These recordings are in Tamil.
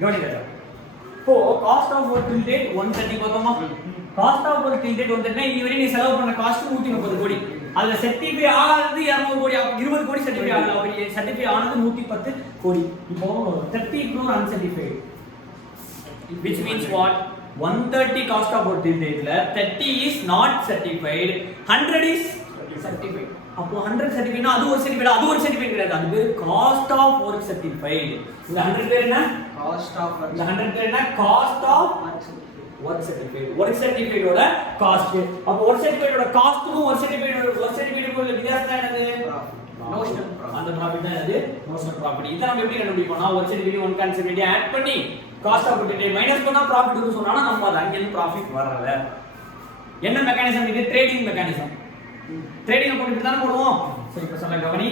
கவனிங்க. இப்போ cost of work till date 130 பார்த்தோமா? Cost of work till date 130 இதுவரை நீ செலவு பண்ண காஸ்ட் 130 கோடி. அதுல சர்டிஃபை ஆகாதது 200 கோடி, 20 கோடி சர்டிஃபை ஆகல. அப்படி சர்டிஃபை ஆனது 110 கோடி. இப்போ 30 crore uncertified, which means what? 130 cost of work till date la 30 is not certified, 100 is certified. அப்போ 100 certified அது ஒரு certified, அது ஒரு certified கிடையாது, அது பேரு cost of work certified. இந்த 100 பேர் என்ன? cost of work. இந்த 100 பேர் என்ன? cost of work certified. work certified ஓட cost. அப்போ work certified ஓட காஸ்ட்க்கும் work certified உள்ள வித்தியாசம் என்னது? notional profit. அந்த profit தான் அது notional profit. இத நம்ம எப்படி கண்டுபிடிப்போம்னா work certified one concept add பண்ணி காஸ்ட் ஆஃப் குட் மைனஸ் பண்ணா ப்ராஃபிட் க்கு சொன்னானா நம்ம அது அங்க இருந்து ப்ராஃபிட் வரல. என்ன மெக்கானிசம் இது? Trading mechanism. ட்ரேடிங் போட்டு தான போடுவோம். சோ இப்போ சொல்ல கவனி.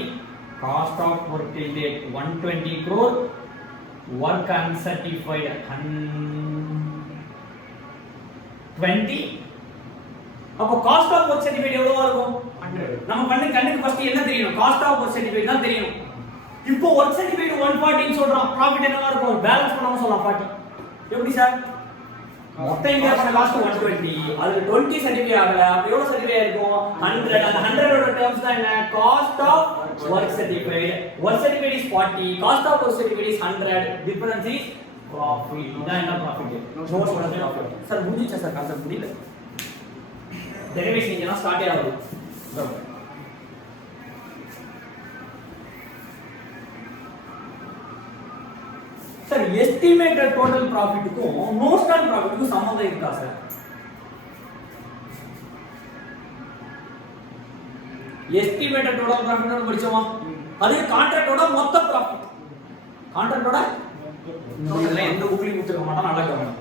Cost of work till date 120 crore, work uncertified 120. அப்போ காஸ்ட் ஆஃப் வொர்க் சர்டிஃபைட் எவ்வளவு இருக்கும்? 100. நம்ம கண்ணுக்கு ஃபர்ஸ்ட் என்ன தெரியணும்? காஸ்ட் ஆஃப் வொர்க் சர்டிஃபைட் தான் தெரியணும். இப்போ வொர்க் சர்டிஃபைட் 140 ன்னு சொல்றோம். ப்ராஃபிட் என்னவா இருக்கும்? பேலன்ஸ் பண்ணாம சொல்லலாம் 40. எப்படி சார்? மொத்த இன்கம் பண்ண காஸ்ட் 120, அதுல 20 சர்டிஃபை ஆகல. அப்ப எவ்வளவு சர்டிஃபை இருக்கும்? 100. அந்த 100 ஓட டேர்ம்ஸ் தான் என்ன? Cost of work certified. Work certified is 40, cost of work certified is 100. Difference is profit. இதான் என்ன ப்ராஃபிட்? நோட் பண்ணது ப்ராஃபிட். சார் முடிஞ்சிச்சா சார்? கான்செப்ட் புரியல. டெரிவேஷன் இங்க ஸ்டார்ட் ஆகுது. சார் எஸ்டிமேட்டட் டோட்டல் ப்ராஃபிட்டுக்கும் நோஷனல் ப்ராஃபிட்டுக்கும் சம்பந்தம் இருக்கா சார்? எஸ்டிமேட்டட் டோட்டல் ப்ராஃபிட் படிச்சோமா? அது கான்ட்ராக்டோட மொத்த ப்ராஃபிட். கான்ட்ராக்டோட டோட்டல்ல எந்த புக்லயும் கொடுத்துக்க மாட்டான். நல்லா கவனிங்க.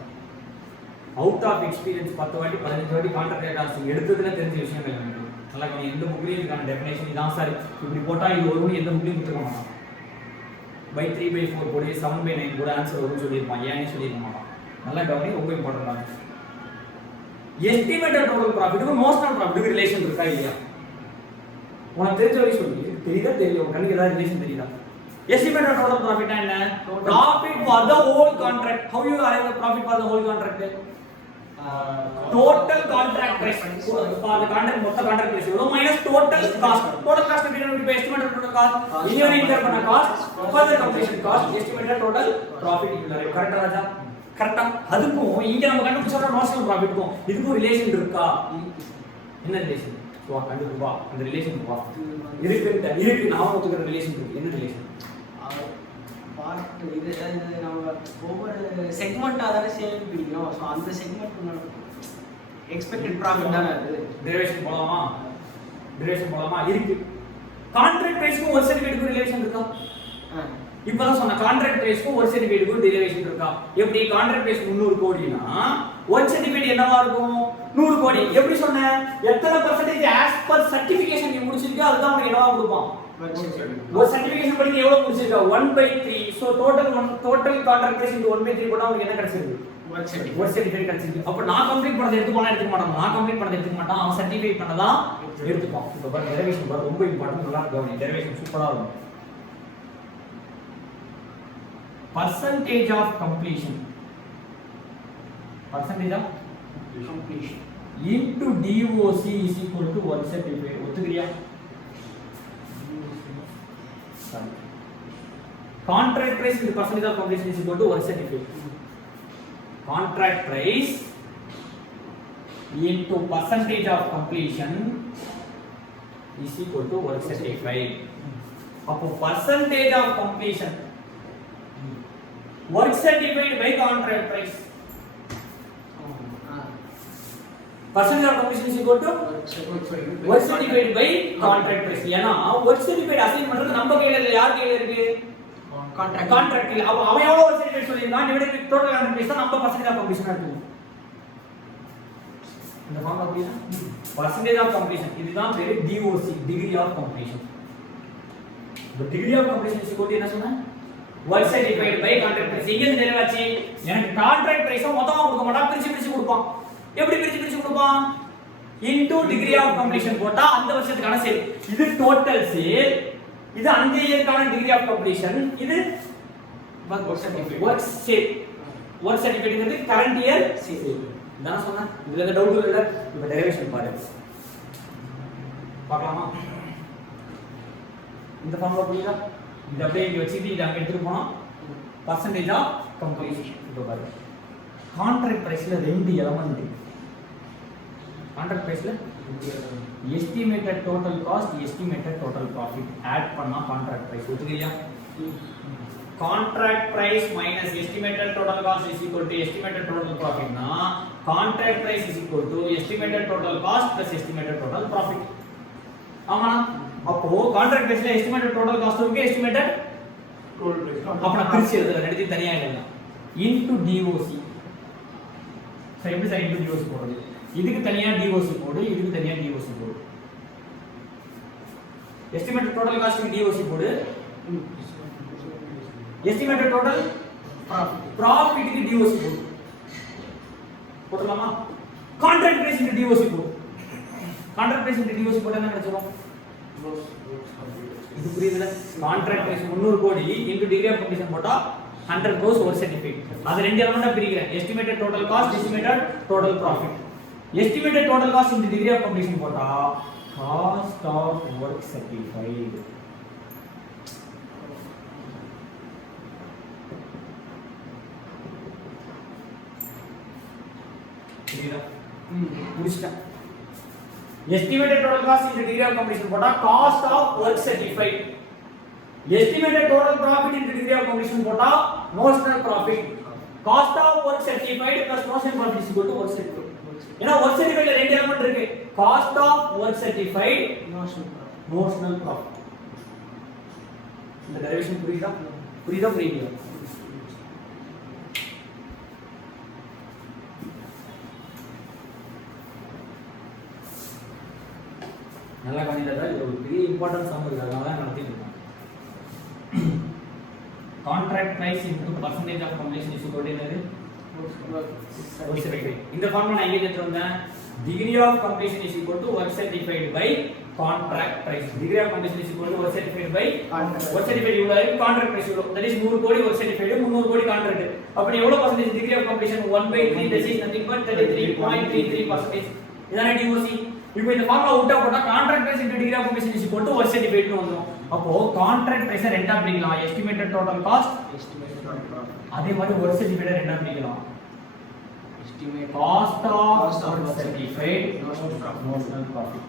அவுட் ஆஃப் எக்ஸ்பீரியன்ஸ் 10 வாட்டி 15 வாட்டி கான்ட்ராக்ட் காஸ்ட் எடுத்ததுல தெரிஞ்ச விஷயம் இல்லை. நல்லா கவனிங்க. எந்த புக்லயும் இதுக்கான டெஃபினேஷன் இதான் சார். இப்படி போட்டா இது வரும்னு எந்த புக்லயும் கொடுத்துக்க மாட்டான். by 3/4 போடு 7/9 கூட ஆன்சர் வரும்னு சொல்லிருப்பான். ஏன்னு சொல்லிருக்க மாட்டான். நல்லா கவனி, ரொம்ப இம்பார்ட்டன்ட். எஸ்டிமேட்டட் டோட்டல் ப்ராஃபிட்டுக்கு நோஷனல் ப்ராஃபிட்டுக்கு ரிலேஷன் இருக்கா இல்லையா? உனக்கு தெரிஞ்ச வரைக்கும் சொல்லு. தெரியுதா? தெரியும். உங்களுக்கு ஏதாவது ரிலேஷன் தெரியுதா? எஸ்டிமேட்டட் டோட்டல் ப்ராஃபிட்னா என்ன? Profit for the whole contract. how you arrive at profit for the whole contract? total contract price for the contract, மொத்த contract price எவ்வளவு minus total cost. total cost எப்படி estimated total cost, இன்னொரு இன்கர் பண்ண cost, further completion cost, estimated total profit. கரெக்ட்டா ராஜா? கரெக்ட்டா? அதுக்கும் இங்க நம்ம கண்டுபிடிச்சோம்னா நோஷனல் ப்ராஃபிட்க்கும் இதுக்கும் ரிலேஷன் இருக்கா? என்ன ரிலேஷன்? சோ கண்டுபிடிப்பா. அந்த ரிலேஷன் வா. இருக்கு நாம ஒத்துக்கிற ரிலேஷன் இருக்கு. என்ன ரிலேஷன்? பார்ட் இது நம்ம ஒவ்வொரு செக்மெண்டா தான சேல் பிடிக்கும். சோ அந்த செக்மெண்ட் எக்ஸ்பெக்டட் ப்ராஃபிட் தான அது. டெரிவேஷன் போலாமா? இருக்கு. கான்ட்ராக்ட் பிரைஸ்க்கும் ஒரு சர்டிஃபிகேட்க்கு ரிலேஷன் இருக்கா? இப்பதான் சொன்ன கான்ட்ராக்ட் பிரைஸ்க்கும் ஒரு சர்டிஃபிகேட்க்கு ரிலேஷன் இருக்கா? எப்படி? கான்ட்ராக்ட் பிரைஸ் 300 கோடினா ஒரு சர்டிஃபிகேட் என்னவா இருக்கும்? 100 கோடி. எப்படி சொன்ன? எத்தனை % as per certification நீ முடிச்சிருக்கியோ அதுதான் உனக்கு என்னவா கொடுப்பான்? ஒரு சர்டிஃபிகேஷன் படி எவ்வளவு முடிச்சிருக்க? 1/3. So total contract price into 1/3 போட்டா உங்களுக்கு என்ன கிடைச்சிருக்கு? ஒரு சர்டிஃபிகேட் கிடைச்சிருக்கு. அப்ப நான் கம்ப்ளீட் பண்ணத எடுத்துக்க மாட்டான். நான் கம்ப்ளீட் பண்ணத எடுத்துக்க மாட்டான். அவன் சர்டிஃபை பண்ணதா எடுத்துப்பான். இப்ப பாரு டெரிவேஷன் பாரு ரொம்ப இம்பார்ட்டன்ட். நல்லா கவனி. டெரிவேஷன் சூப்பரா இருக்கும். percentage of completion into DOC is equal to 1 certificate. ஒத்துக்கிறியா? contract price into percentage of completion is equal to 1 certificate. contract price into percentage of completion is equal to 1 certificate. அப்போ percentage of completion work certified by contract price. percentage of completion is equal to work certified by contract price. ஏனா work certified அசைன் பண்றது நம்ம கையில இல்ல. யார் கையில இருக்கு? கான்ட்ராக்ட் இல்ல. அப்ப அவன் எவ்வளவு work certified சொல்லிருக்கான் divided with total contract price தான் நம்ம percentage of completion எடுத்துவோம். இந்த ஃபார்முலா புரியுதா? percentage of completion இதுதான் பேரு DOC, degree of completion. the degree of completion is equal to என்ன சொன்னா? work certified by contract price. எங்க இருந்து டெரிவேட்? எனக்கு கான்ட்ராக்ட் பிரைஸ் மொத்தமா கொடுக்க மாட்டான், பிரிச்சு கொடுப்பான். எப்படி பிரிச்சு கொடுப்பான்? into degree of completion போட்டா அந்த வருஷத்துக்கான சேல். இது டோட்டல் சேல். இது அந்த இயர்க்கான டிகிரி ஆஃப் கம்ப்ளீஷன். இது ஒர்க் சர்டிஃபிகேட்ங்கிறது கரண்ட் இயர் சேல். நான் சொன்னேன் இதுல எந்த டவுட் இல்ல. இப்போ டெரிவேஷன் பாரு பார்க்கலாமா? இந்த ஃபார்முலா புரியுதா? இது அப்படியே இங்க வச்சிட்டு இத அங்க எடுத்துட்டு போனா பர்சன்டேஜ் ஆஃப் கம்ப்ளீஷன். இப்போ பாரு கான்ட்ராக்ட் பிரைஸ்ல ரெண்டு எலிமெண்ட். கான்ட்ராக்ட் பிரைஸ்ல estimated total cost, estimated total profit add பண்ணா கான்ட்ராக்ட் பிரைஸ் ஒத்துக்கியா? Contract price minus estimated total cost is equal to estimated total profit னா contract price is equal to estimated total cost plus estimated total profit. ஆமா, அப்போ கான்ட்ராக்ட் பிரைஸ்ல எஸ்டிமேட்டட் டோட்டல் காஸ்ட் இருக்கு, எஸ்டிமேட்டட் டோட்டல் பிரைஸ் அப்ப நான் பிரிச்சு எழுதுறேன். ரெண்டு தனியா எழுதலாம். Into DOC. சரி, எப்படி சார் இன்டு டிஓசி போடுறது? இதுக்கு தனியா டிஓசி போடு, இதுக்கு தனியா டிஓசி போடு. எஸ்டிமேட்டட் டோட்டல் காஸ்ட்க்கு டிஓசி போடு, எஸ்டிமேட்டட் டோட்டல் ப்ராஃபிட்க்கு டிஓசி போடு. போடலாமா? கான்ட்ராக்ட் பிரைஸ் இன்டு டிஓசி போடு. கான்ட்ராக்ட் பிரைஸ் இன்டு டிஓசி போட்டா என்ன கிடைக்கும்? இது புரியுதுல? கான்ட்ராக்ட் பிரைஸ் 300 கோடி இன்டு டிகிரி ஆஃப் கம்ப்ளீஷன் போட்டா 100 crores ஒரு சர்டிஃபிகேட். அது ரெண்டு எலிமெண்டா பிரிக்கிறேன். Estimated total cost, estimated total profit. Estimated total cost into degree of completion போட்டா காஸ்ட் ஆஃப் வொர்க் சர்டிஃபைட். புரியுதா? முடிச்சிட்டேன். Estimated total cost into degree of completion போட்டா cost of work certified. Estimated total profit into degree of completion போட்டா notional profit. Cost of work certified plus notional profit is equal to work certified. ஏன்னா work certified ல ரெண்டு எலிமெண்ட் இருக்கு. Cost of work certified, notional profit. இந்த டெரிவேஷன் புரியுதா? புரியல? நல்லா கவனித்தா இது ஒரு பெரிய இம்பார்ட்டன்ட் சம் இருக்கு, அதனால தான் நடத்திட்டு இருக்கோம். Contract price into percentage of completion is equal to என்னது? Work certified. இந்த ஃபார்முலா நான் எங்க எடுத்துட்டு வந்தேன்? Degree of completion is equal to work certified by contract price. Degree of completion is equal to work certified by work certified இவ்வளவு இருக்கு, கான்ட்ராக்ட் பிரைஸ் இவ்வளவு. That is 100 crore work certified, 300 கோடி கான்ட்ராக்ட். அப்ப நீ எவ்வளவு percentage degree of completion? 1/3 that is nothing but 33.33%. இதானே டிஓசி. இப்போ இந்த ஃபார்முலா விட்டா போட்டா contract price into degree of completion is equal to work certified னு வந்துரும். அப்போ கான்ட்ராக்ட் பிரைஸ் ரெண்டா பிரிக்கலாம். Estimated total cost, estimated total profit. அதே மாதிரி ஒர்க் சர்டிஃபைட் ரெண்டா பிரிக்கலாம். Estimate cost of work certified, notional profit.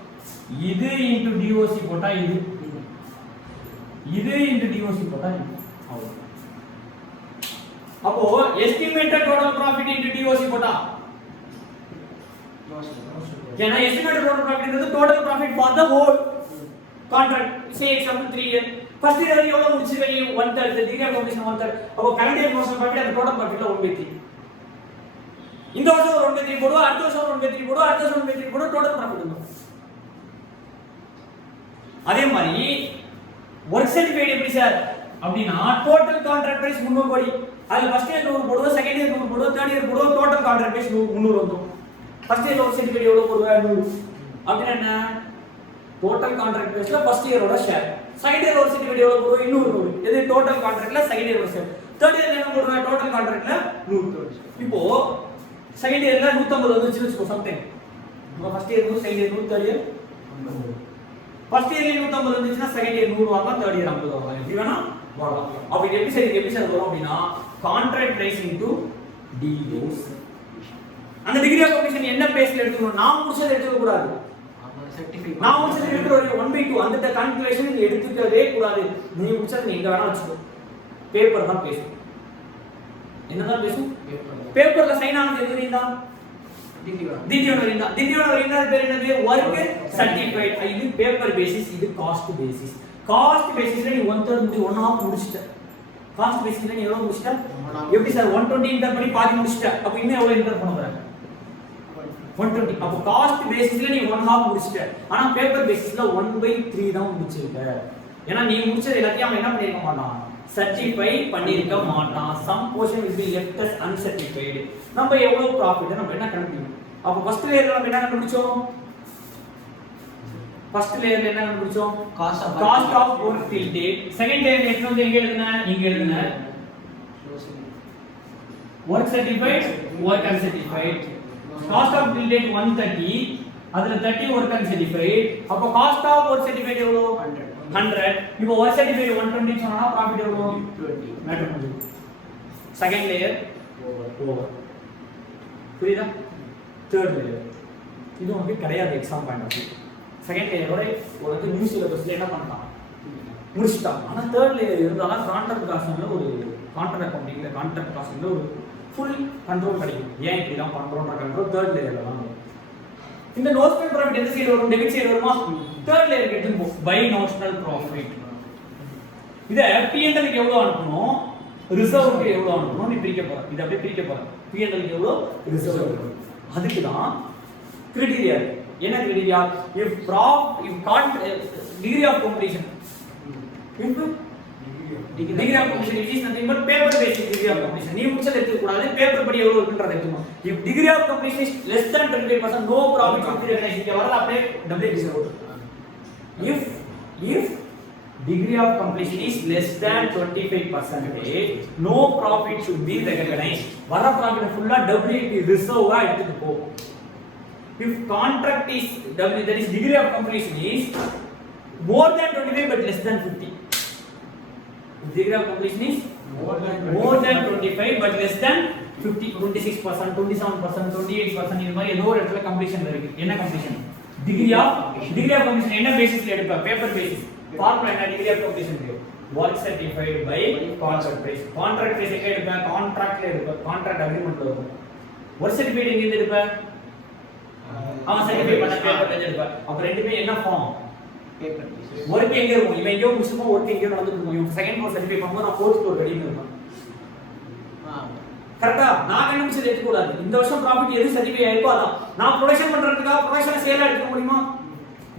இது இன்டு டிஓசி போட்டா இது இன்டு டிஓசி போட்டா இது. அவ்வளவு. அப்போ estimated total profit into DOC போட்டா ஏன்னா எஸ்டிமேட்டட் டோட்டல் ப்ராஃபிட்ங்கிறது total profit for the whole contract. Say example 3 year. First year எவ்வளவு முடிச்சிருக்க நீ? 1/3. Degree of completion 1/3. அப்போ கரண்ட் இயர் மோஷன் ப்ராஃபிட் அந்த டோட்டல் ப்ராஃபிட்ல 1/3. இந்த வருஷம் 1/3 போடுவா, அடுத்த வருஷம் 1/3 போடுவா, அடுத்த வருஷம் 1/3 போடுவா, டோட்டல் ப்ராஃபிட் வந்துரும். அதே மாதிரி ஒர்க் சர்டிஃபைட் எப்படி சார் அப்படினா டோட்டல் கான்ட்ராக்ட் பிரைஸ் 300 கோடி. அதுல ஃபர்ஸ்ட் இயர் 100 போடுவா, செகண்ட் இயர் 100 போடுவா, தேர்ட் இயர் போடுவா, டோட்டல் கான்ட்ராக்ட் பிரைஸ் 300 வந்துரும். ஃபர்ஸ்ட் இயர் ஒர்க் சர்டிஃபிகேட் எவ்வளவு போடுவா? 100. அப்படினா என்ன? டோட்டல் கான்ட்ராக்ட் பிரைஸ்ல ஃபர்ஸ்ட் இயரோட share. Second year work certificate எவ்வளவு போடுவா? 200. இது டோட்டல் கான்ட்ராக்ட்ல செகண்ட் இயரோட ஷேர். தேர்ட் இயர்ல என்ன போடுவா? டோட்டல் கான்ட்ராக்ட்ல 100. இப்போ செகண்ட் இயர்ல 150 வந்துச்சு வெச்சுக்கோ சம்திங். இப்போ first year 100, second year 100, third year 100. First இயர்ல 150 வந்துச்சுனா செகண்ட் இயர் 100 வரலாம், தேர்ட் இயர் 50 வரலாம். எப்படி வேணா வரலாம். அப்ப இது எப்படி சார் வரும் அப்படினா கான்ட்ராக்ட் பிரைஸ் இன்டு டிஓசி. அந்த டிகிரி ஆஃப் கம்ப்ளீஷன் என்ன பேஸ்ல எடுத்துக்கணும்? நான் முடிச்சதை எடுத்துக்க கூடாது. நான் முடிச்சதை எடுத்துக்க 1/2 அந்த கால்குலேஷன் நீ எடுத்துக்கவே கூடாது. நீ முடிச்சதை நீ எங்க வேணா வச்சுக்கோ. பேப்பர் தான் பேசும். என்னதான் பேசும்? பேப்பர்ல சைன் ஆனது எது நீங்க? டிடிஓ வரீங்க. டிடிஓ வரீங்க அது பேர் என்னது? Work certified. இது பேப்பர் பேசிஸ், இது காஸ்ட் பேசிஸ். காஸ்ட் பேசிஸ்ல நீ 1/3 முடி 1/2 முடிச்சிட்ட. காஸ்ட் பேசிஸ்ல நீ எவ்வளவு முடிச்சிட்ட? எப்படி சார் 120 இன்டர் பண்ணி பாதி முடிச்சிட்ட. அப்ப இன்னும் எவ்வளவு இன்டர் பண்ண போற? 120. அப்ப காஸ்ட் பேசிஸ்ல நீ 1/2 முடிச்சிட்ட. ஆனா பேப்பர் பேசிஸ்ல 1/3 தான் முடிச்சிருக்க. ஏன்னா நீ முடிச்சது எல்லாத்தையும் அவன் என்ன பண்ணிருக்க மாட்டான்? சர்டிஃபை பண்ணிருக்க மாட்டான். Some portion will be left as uncertified. நம்ம எவ்வளவு ப்ராஃபிட் நம்ம என்ன கண்டுபிடிக்கணும்? அப்ப ஃபர்ஸ்ட் லேயர்ல நம்ம என்ன கண்டுபிடிச்சோம்? ஃபர்ஸ்ட் லேயர்ல என்ன கண்டுபிடிச்சோம்? Cost of work till date. Second லேயர்ல என்ன வந்து எங்க எழுதுன? இங்க எழுதுன work certified, work uncertified. Cost of till date 130, அதுல 30 work uncertified. அப்ப cost of work certified எவ்வளவு? 100. இப்போ work certified 120 சொன்னா profit எவ்வளவு? 20. மேட்டர் முடியும். Second layer over. புரியுதா? தேர்ட் லேயர் இது உங்களுக்கு கிடையாது exam point of view. Second லேயரோட உங்களுக்கு நியூ சிலபஸ்ல என்ன பண்ணலாம் முடிச்சிட்டாங்க. ஆனா தேர்ட் லேயர் இருந்தாலும் கான்ட்ராக்ட் காஸ்ட்ல ஒரு கான்ட்ராக்ட் அக்கவுண்டிங்ல கான்ட்ராக்ட் காஸ்ட்ல ஒரு ஃபுல் கண்ட்ரோல் கிடைக்கும். ஏன் இப்படி தான் பண்றோம்ன்ற கண்ட்ரோல் தேர்ட் லேயர்ல தான் வரும். இந்த நோஷனல் ப்ராஃபிட் எந்த சைடு வரும்? டெபிட் சைடு வருமா? தேர்ட் லேயருக்கு எடுத்து போ. By notional profit. இத P&L க்கு எவ்வளவு அனுப்பணும், ரிசர்வ்க்கு எவ்வளவு அனுப்பணும் நீ பிரிக்க போற. இத அப்படியே பிரிக்க போற. P&L க்கு எவ்வளவு, ரிசர்வ். அதுக்கு தான் கிரைட்டீரியா. என்ன criteria? if degree of completion degree of completion is nothing but paper based degree of completion. நீ முடிச்சத எடுக்க கூடாது, பேப்பர் படி எவ்வளவு இருக்குன்றத எடுக்கணும். if degree of completion is less than 25% no profit should be recognized. இங்க வரல அப்படியே WBC வரும். if degree of completion is less than 25%, no profit should be recognized. வர profit ஃபுல்லா WIP ரிசர்வா எடுத்துட்டு போ. if contract is that is degree of completion is more than 25 but less than 50. if degree of completion is more than 25 but less than 50, 26%, 27%, 28% இது மாதிரி ஏதோ ஒரு இடத்துல கம்ப்ளீஷன் இருக்கு. என்ன கம்ப்ளீஷன்? degree of completion என்ன பேசிஸ்ல எடுப்ப? Paper basis. ஃபார்முலா என்ன? degree of completion க்கு work certified by contract price. contract price எங்க எடுப்ப? கான்ட்ராக்ட்ல எடுப்ப. கான்ட்ராக்ட் அக்ரிமென்ட்ல இருக்கும். work certified எங்க இருந்து எடுப்ப? அவன் சர்டிஃபை பண்ண பேப்பர்ல எடுப்ப. அப்ப ரெண்டுமே என்ன ஃபார்ம்? பேப்பர். ஒர்க் எங்க இருக்கும்? இவன் எங்கயோ முடிச்சுமா, ஒர்க் எங்கயோ நடந்துட்டு இருக்கும். இவன் செகண்ட் ஃப்ளோர் சர்டிஃபை பண்ணும்போது நான் ஃபோர்த் ஃப்ளோர் கடின்னு இருப்பேன். கரெக்ட்டா? நான் என்ன முடிச்சது எடுக்க கூடாது. இந்த வருஷம் ப்ராஃபிட் எது சர்டிஃபை ஆயிருக்கோ அதான். நான் ப்ரொடக்ஷன் பண்றதுக்காக ப்ரொடக்ஷன் சேலா எடுக்க முடியுமா?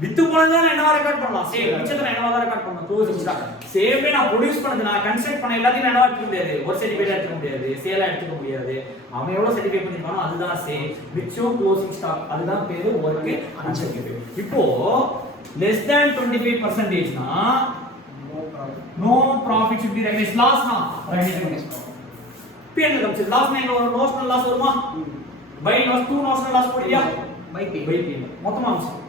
வித்து போனதா நான் என்னவா ரெக்கார்ட் பண்ணலாம்? சேல் மிச்சத்தை என்னவா தான் ரெக்கார்ட் பண்ணலாம். Closing stock. சேவே நான் ப்ரொடியூஸ் பண்ணது, நான் கன்ஸ்ட்ரக்ட் பண்ண எல்லாத்தையும் என்னவா எடுக்க முடியாது. ஒரு சர்டிஃபிகேட் எடுக்க முடியாது, சேலா எடுக்க முடியாது. அவன் எவ்வளவு சர்டிஃபை பண்ணிருக்கானோ அதுதான் சேல். மிச்சம் க்ளோசிங் ஸ்டாக். அதுதான் பேரு வொர்க் அன்சர்டிஃபைட். இப்போ less than 25% னா no profit should be recognized. loss னா recognized. P&L கம்ஸ் loss னா எங்க வரும்? நோஷனல் லாஸ் வருமா? பை லாஸ் 2 நோஷனல் லாஸ் போடியா? பை P&L மொத்தமா அம்சம்.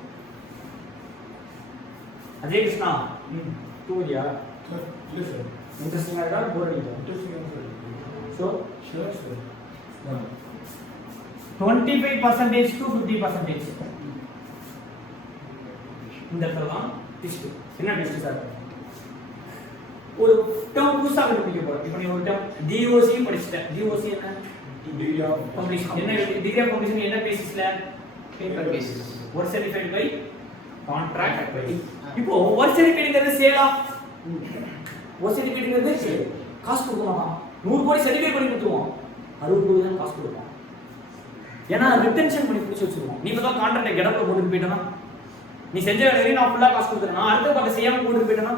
अजय कृष्णा तू या सर प्लीज सर इंटरेस्टिंग आएगा बोर नहीं होगा interesting so sure sir 25% to 50% இந்த இடத்துல தான் ட்விஸ்ட். என்ன ட்விஸ்ட் சார்? ஒரு டேர்ம் புதுசா கண்டுபிடிக்க போறோம். இப்போ நீ ஒரு டேர்ம் DOC படிச்சிட்ட. DOC என்ன? Degree of completion. என்ன டிகிரி ஆஃப் கம்ப்ளீஷன் என்ன பேசிஸ்ல? Paper basis. Work certified by contract by. இப்போ ஒர்க் சர்டிஃபிகேட்ங்கிறது சேலா? ஒர்க் சர்டிஃபிகேட்ங்கிறது சேல். காசு கொடுக்கலாமா? 100 கோடி சர்டிஃபை பண்ணி கொடுத்துருவோம். 60 கோடி தான் காசு கொடுப்போம். ஏன்னா ரிட்டென்ஷன் பண்ணி பிடிச்சி வச்சிருவோம். நீ இப்பதான் கான்ட்ராக்ட் கெடப்ல போட்டுட்டு போயிட்டனா, நீ செஞ்ச வேலையை நான் ஃபுல்லா காசு கொடுத்துறேன், நான் அடுத்த பக்கம் செய்யாம போட்டுட்டு போயிட்டனா.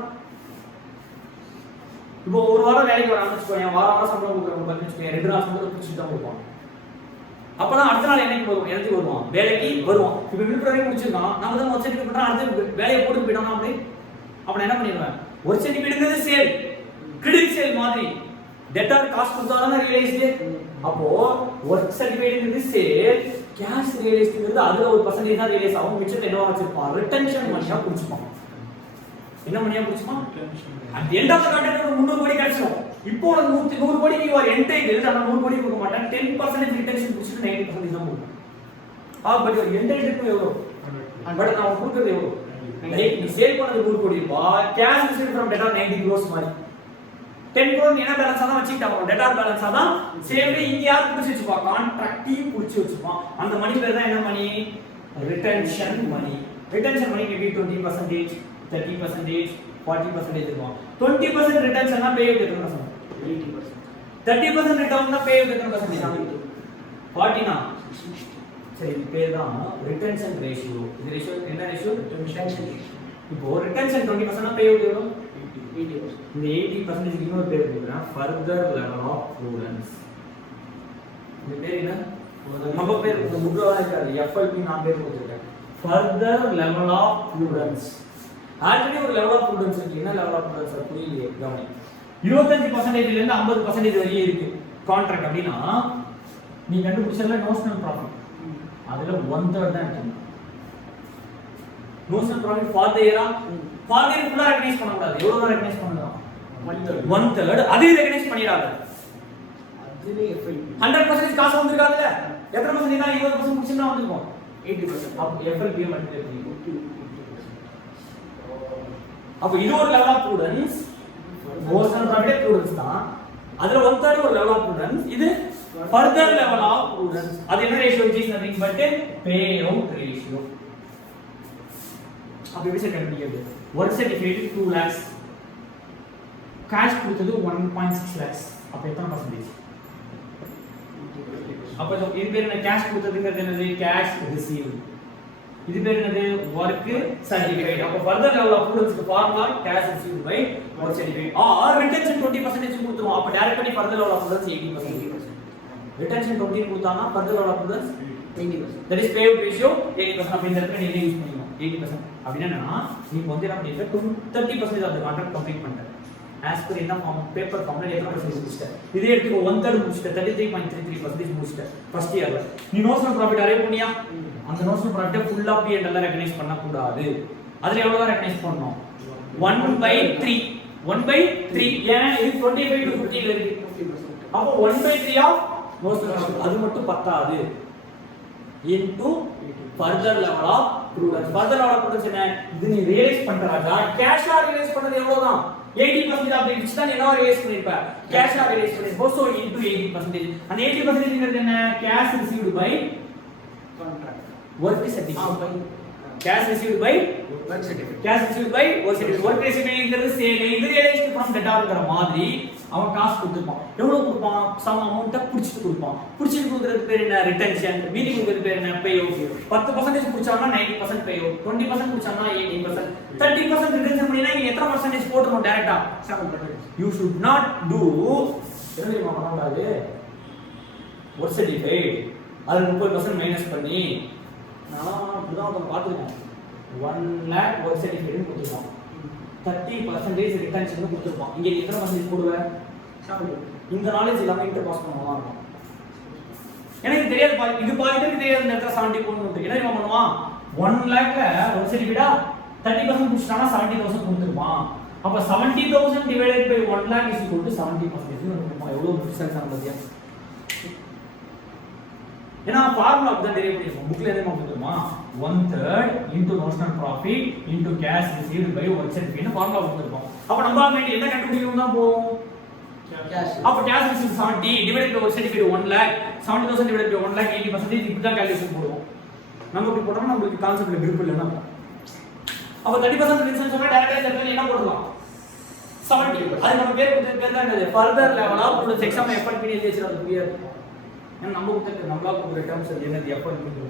இப்போ ஒரு வாரம் வேலைக்கு வர ஆரம்பிச்சுக்கோ, வாரம் சம்பளம் கொடுக்குறவங்க பண்ணிச்சுக்கோ, 2 நாள் சம்பளம் பிடிச்சிட்டு தான் கொடுப்பான். அப்பதான் அடுத்த நாள் என்னைக்கு வருவோம்? எனக்கு வருவான், வேலைக்கு வருவான். இப்போ விழுப்புரம் வரைக்கும் முடிச்சிருக்கான், நம்ம தான் ஒர்க் சர்டிஃபிகேட் பண்றோம், அடுத்து வேலையை போட்டு போயிட்டோம்னா அப்படி அப்ப என்ன பண்ணிடுவேன்? ஒர்க் சர்டிஃபிகேட்ங்கிறது சேல், கிரெடிட் சேல் மாதிரி. டெட்டார் காசு கொடுத்தாதானே ரியலைஸ்டு. அப்போ ஒர்க் சர்டிஃபிகேட்ங்கிறது சேல், கேஷ் ரியலைஸ்டுங்கிறது அதுல ஒரு பர்சன்டேஜ் தான் ரியலைஸ் ஆகும். மிச்சத்தை என்னவா வச்சிருப்பான்? ரிட்டென்ஷன் மணியா பிடிச்சிப்பான். என்ன மணியா பிடிச்சிப்பான்? At end of the contract ஒரு 300 கோடி கிடைச்சிடும். இப்போ உனக்கு 100 கோடி நீ ஒரு என்டைட்டில், நான் 100 கோடி கொடுக்க மாட்டேன், 10% ரிட்டென்ஷன் பிடிச்சிட்டு 90% தான் கொடுப்பேன். பட் ஒரு என்டைட்டில் எவ்வளோ? பட் நான் கொடுக்குறது எவ்வளோ? லைக் நீ சேல் பண்ணது 100 கோடி ரூபாய், cash receive from debtor 90 crores மாதிரி 10 crore என்ன பேலன்ஸா தான் வச்சிட்டாங்க, டெட்டார் பேலன்ஸா தான். சேவே இங்க யார் பிடிச்சி வச்சுப்பா? கான்ட்ராக்டி பிடிச்சி வச்சுப்பான். அந்த மணி பேர் தான் என்ன மணி? ரிட்டென்ஷன் மணி. ரிட்டென்ஷன் மணி மேபி 20%, 30%, 40% இருக்கும். 20% ரிட்டென்ஷன்னா பே அவுட் எத்தனை பர்சன்ட்? 80%. 30% ரிட்டர்ன்னா பே அவுட் எத்தனை பர்சன்ட்? 40 னா சரி, பேர் தான் ரிட்டென்ஷன் ரேஷியோ. இது ரேஷியோ என்ன ரேஷியோ? ரிட்டென்ஷன். இப்போ ரிட்டென்ஷன் 20% பே அவுட் எவ்வளவு? 80%. இந்த 80% இன்னொரு பேர் கொடுக்குறேன், ஃபர்தர் லெவல் ஆஃப் ப்ரூடன்ஸ். இந்த பேர் என்ன? நம்ம பேர் முட்ரவா இருக்காது, FLP நான் பேர் கொடுத்துருக்கேன், further level of prudence. Already ஒரு லெவல் ஆஃப் ப்ரூடன்ஸ் இருக்கு. என்ன லெவல் ஆஃப் ப்ரூடன்ஸ் புரியலையே, கவனி. 25% இருந்து 50% வரையும் இருக்கு கான்ட்ராக்ட் அப்படின்னா நீ கண்டுபிடிச்சதுல நோஷனல் ப்ராஃபிட் அதுல 1/3 தான் எடுக்கணும். நோஷனல் ப்ராஃபிட் ஃபார் தி இயரா ஃபார் தி இயர் ஃபுல்லா ரெகனைஸ் பண்ண கூடாது. எவ்வளவு தான் ரெகனைஸ் பண்ணலாம்? 1/3 அதே ரெகனைஸ் பண்ணிராத. அதுவே FLP 100% காசு வந்திருக்காதுல. எத்தனை பர்சன்ட் தான் 20% முடிச்சினா வந்திருக்கும் 80%. அப்ப FLP மல்டிப்ளை பண்ணி அப்ப இது ஒரு level of prudence. Notional profit prudence தான். அதுல 1/3 ஒரு லெவல் ஆஃப் ப்ரூடன்ஸ். இது ஃபர்தர் லெவல் ஆஃப் ப்ரூடன்ஸ். அது என்ன ratio? which is nothing but pay out ratio. அப்ப எப்படி சார் கண்டுபிடிக்கிறது? ஒரு சர்டிஃபிகேட் 2 lakhs கேஷ் கொடுத்தது 1.6 lakhs. அப்ப எத்தனை பர்சன்டேஜ்? அப்ப இது பேர் என்ன? கேஷ் கொடுத்ததுங்கிறது என்னது? Cash receive. இது பேர் என்னது? Work certificate. அப்ப ஃபர்தர் லெவல் ஆஃப் ப்ரூடன்ஸ்க்கு formula cash receive by work certificate or retention 20% கொடுத்துறோம். அப்ப directly further level of prudence 80%. Retention 20 கொடுத்தானா further level of prudence 20%. That is payout ratio 80%. அப்ப இந்த இடத்துல நீங்க யூஸ் பண்ணிக்கணும் 80%. அப்படினா என்னன்னா நீங்க வந்து என்ன பண்ணிருக்க 30% ஆஃப் தி கான்ட்ராக்ட் கம்ப்ளீட் பண்ணிட்ட. as per என்ன ஃபார்ம் பேப்பர் ஃபார்ம்ல எத்தனை பர்சன்டேஜ் முடிச்சிட்ட? இதே எடுத்துக்கோ 1/3 முடிச்சிட்ட 33.33% முடிச்சிட்ட ஃபர்ஸ்ட் இயர்ல. நீ நோஷனல் ப்ராஃபிட் அரைவ் பண்ணியா? அந்த நோஷனல் ப்ராஃபிட்டை ஃபுல்லா P&L ல ரெகனைஸ் பண்ண கூடாது. அதுல எவ்வளவு தான் ரெகனைஸ் பண்ணனும்? 1/3. 1/3 ஏன் இது 25 to 50 ல இருக்கு. 50%. அப்போ 1/3 ஆஃப் நோஷனல் ப்ராஃபிட் அது மட்டும் பத்தாது. into further level of prudence. Further level of prudence என்ன? இது நீ ரியலைஸ் பண்றடா. கேஷா ரியலைஸ் பண்ணது எவ்வளவுதான்? 80% ஆஃப் தி தான் என்ன ரியலைஸ் பண்ணிருப்ப? கேஷா ரியலைஸ் பண்ணிருப்ப. so into 80%. அந்த 80% ங்கிறது என்ன? cash received by Contract. work certificate. cash received by Work certificate. cash received by work certificate. work received ங்கிறது சேல். இது ரியலைஸ்ட் ஃப்ரம் டெட்டார்ங்கற மாதிரி அவன் காசு கொடுத்துப்பான். எவ்வளவு கொடுப்பான்? சம் அமௌண்ட்ட புடிச்சிட்டு கொடுப்பான். புடிச்சிட்டு கொடுக்கிறது பேர் என்ன? ரிட்டென்ஷன். மீதி கொடுக்கிறது பேர் என்ன? Pay out. 10% புடிச்சானா 90% pay out. 20% புடிச்சானா 80%. 30% retention பண்ணினா நீ எத்தனை பர்சன்டேஜ் போடணும் டைரக்டா? 7%. you should not do என்ன தெரியுமா பண்ணக்கூடாது? ஒரு சர்டிஃபிகேட் அது 30% மைனஸ் பண்ணி நான் இப்படிதான் ஒருத்தன் பார்த்துருக்கேன். 1 lakh ஒரு சர்டிஃபிகேட் கொடுத்துருப்பான். 30% ரிட்டென்ஷன் கொடுத்துருப்பான். இங்க நீ எத்தனை பர்சன்டேஜ் போடுவ? 7. இந்த நாலேஜ் எல்லாமே இன்டர் பாஸ் பண்ணுவான் இருக்கும். எனக்கு தெரியாது இது பாதிக்கு தெரியாது இந்த இடத்துல 70 போடணும். என்ன தெரியுமா பண்ணுவான்? 1 lakhல ஒரு சர்டிஃபிகேட்டா 30% முடிச்சிட்டானா 70,000 கொடுத்துருப்பான். அப்ப 70,000 divided by 1 lakh is equal to 70%. எவ்வளவு டிஃபரன்ஸ் ஆன பாத்தியா? ஏன்னா ஃபார்முலா தான் டெரைவ் பண்ணிருக்கோம். புக்ல எதே கொடுத்துருமா? 1/3 into notional profit into cash received by work certificate formula கொடுத்துருக்கோம். அப்ப நம்மளால வேண்டிய என்ன கண்டுபிடிக்கணும் தான் போவோம்? Cash. அப்ப cash received 70 divided by work certificate 1 lakh 70,000 divided by 1 lakh 80% இப்படி தான் கால்குலேஷன் போடுவோம். நம்ம இப்படி போட்டோம்னா நமக்கு கான்செப்ட்ல grip இல்லனா அப்ப 30% ரிட்டென்ஷன் சொன்னா டைரக்டா செல்ல என்ன போடலாம்? 70. அது நம்ம பேர் கொடுத்த பேர் தான் என்னது? Further level of prudence. Exam effort பண்ணி எழுதி வச்சிரது புரியாது. ஏன்னா நம்ம கொடுத்த நம்மளா கொடுக்குற டேர்ம்ஸ் என்னது? எஃபர்ட் பண்ணி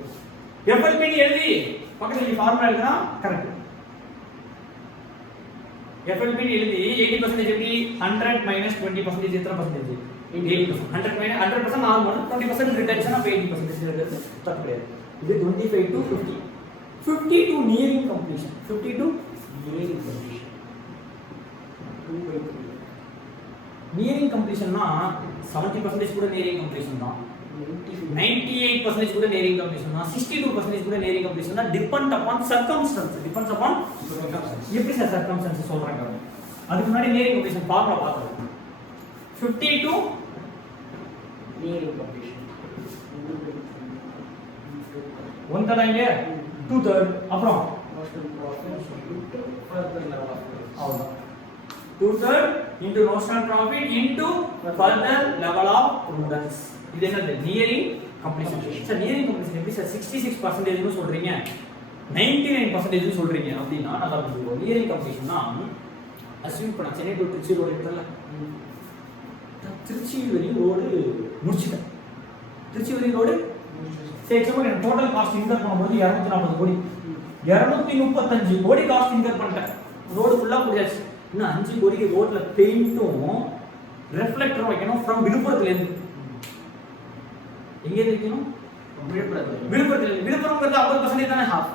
எஃபர்ட் பண்ணி எழுதி பக்கத்துல நீ ஃபார்முலா எழுதுனா கரெக்ட். எஃபர்ட் பண்ணி எழுதி 80% எப்படி? 100 minus 20% எத்தனை பர்சன்டேஜ்? 80%. 100% நார்மல் 20% ரிட்டென்ஷன் அப்ப 80% இருக்கிறது தப்பு கிடையாது. இது 25 to 50. 50 to nearing completion. 50 to Nearing completion. 2/3. nearing completion னா 70% கூட nearing completion தான். 98% கூட nearing completion தான். 62% கூட nearing completion தான். depend upon circumstance. depends upon எப்படி சார் circumstance சொல்றாங்க? அதுக்கு முன்னாடி nearing completion ஃபார்முலா பார்த்தோம். 50 to Nearing completion. 1/3 இங்க 2/3 அப்புறம் Notional profit into further level of prudence. அவ்வளவுதான். 2/3 into notional profit into further level of prudence. இது என்னது? nearing completion. Sir nearing completion எப்படி சார் 66% னு சொல்றீங்க 99% னு சொல்றீங்க அப்படினா நல்லா புரியும். nearing completion னா அஸ்யூம் பண்ண சென்னை டு திருச்சி ரோடு இருக்குல்ல, திருச்சி வரையும் ரோடு முடிச்சிட்டேன். திருச்சி வரையும் ரோடு சரி எக்ஸாம்பிள் எனக்கு டோட்டல் காஸ்ட் இன்கர் பண்ணும்போது 240 கோடி 235 கோடி காஸ்ட் இன்கர் பண்ணிட்டேன். ரோடு ஃபுல்லா முடியாச்சு. இன்னும் 5 கோடிக்கு ரோட்ல பெயிண்டும் ரிஃப்ளெக்டரும் வைக்கணும் ஃப்ரம் விழுப்புரத்துல இருந்து. எங்க இருந்து வைக்கணும்? விழுப்புரத்துல இருந்து. விழுப்புரம்ங்கிறது 50% தானே ஹாஃப்.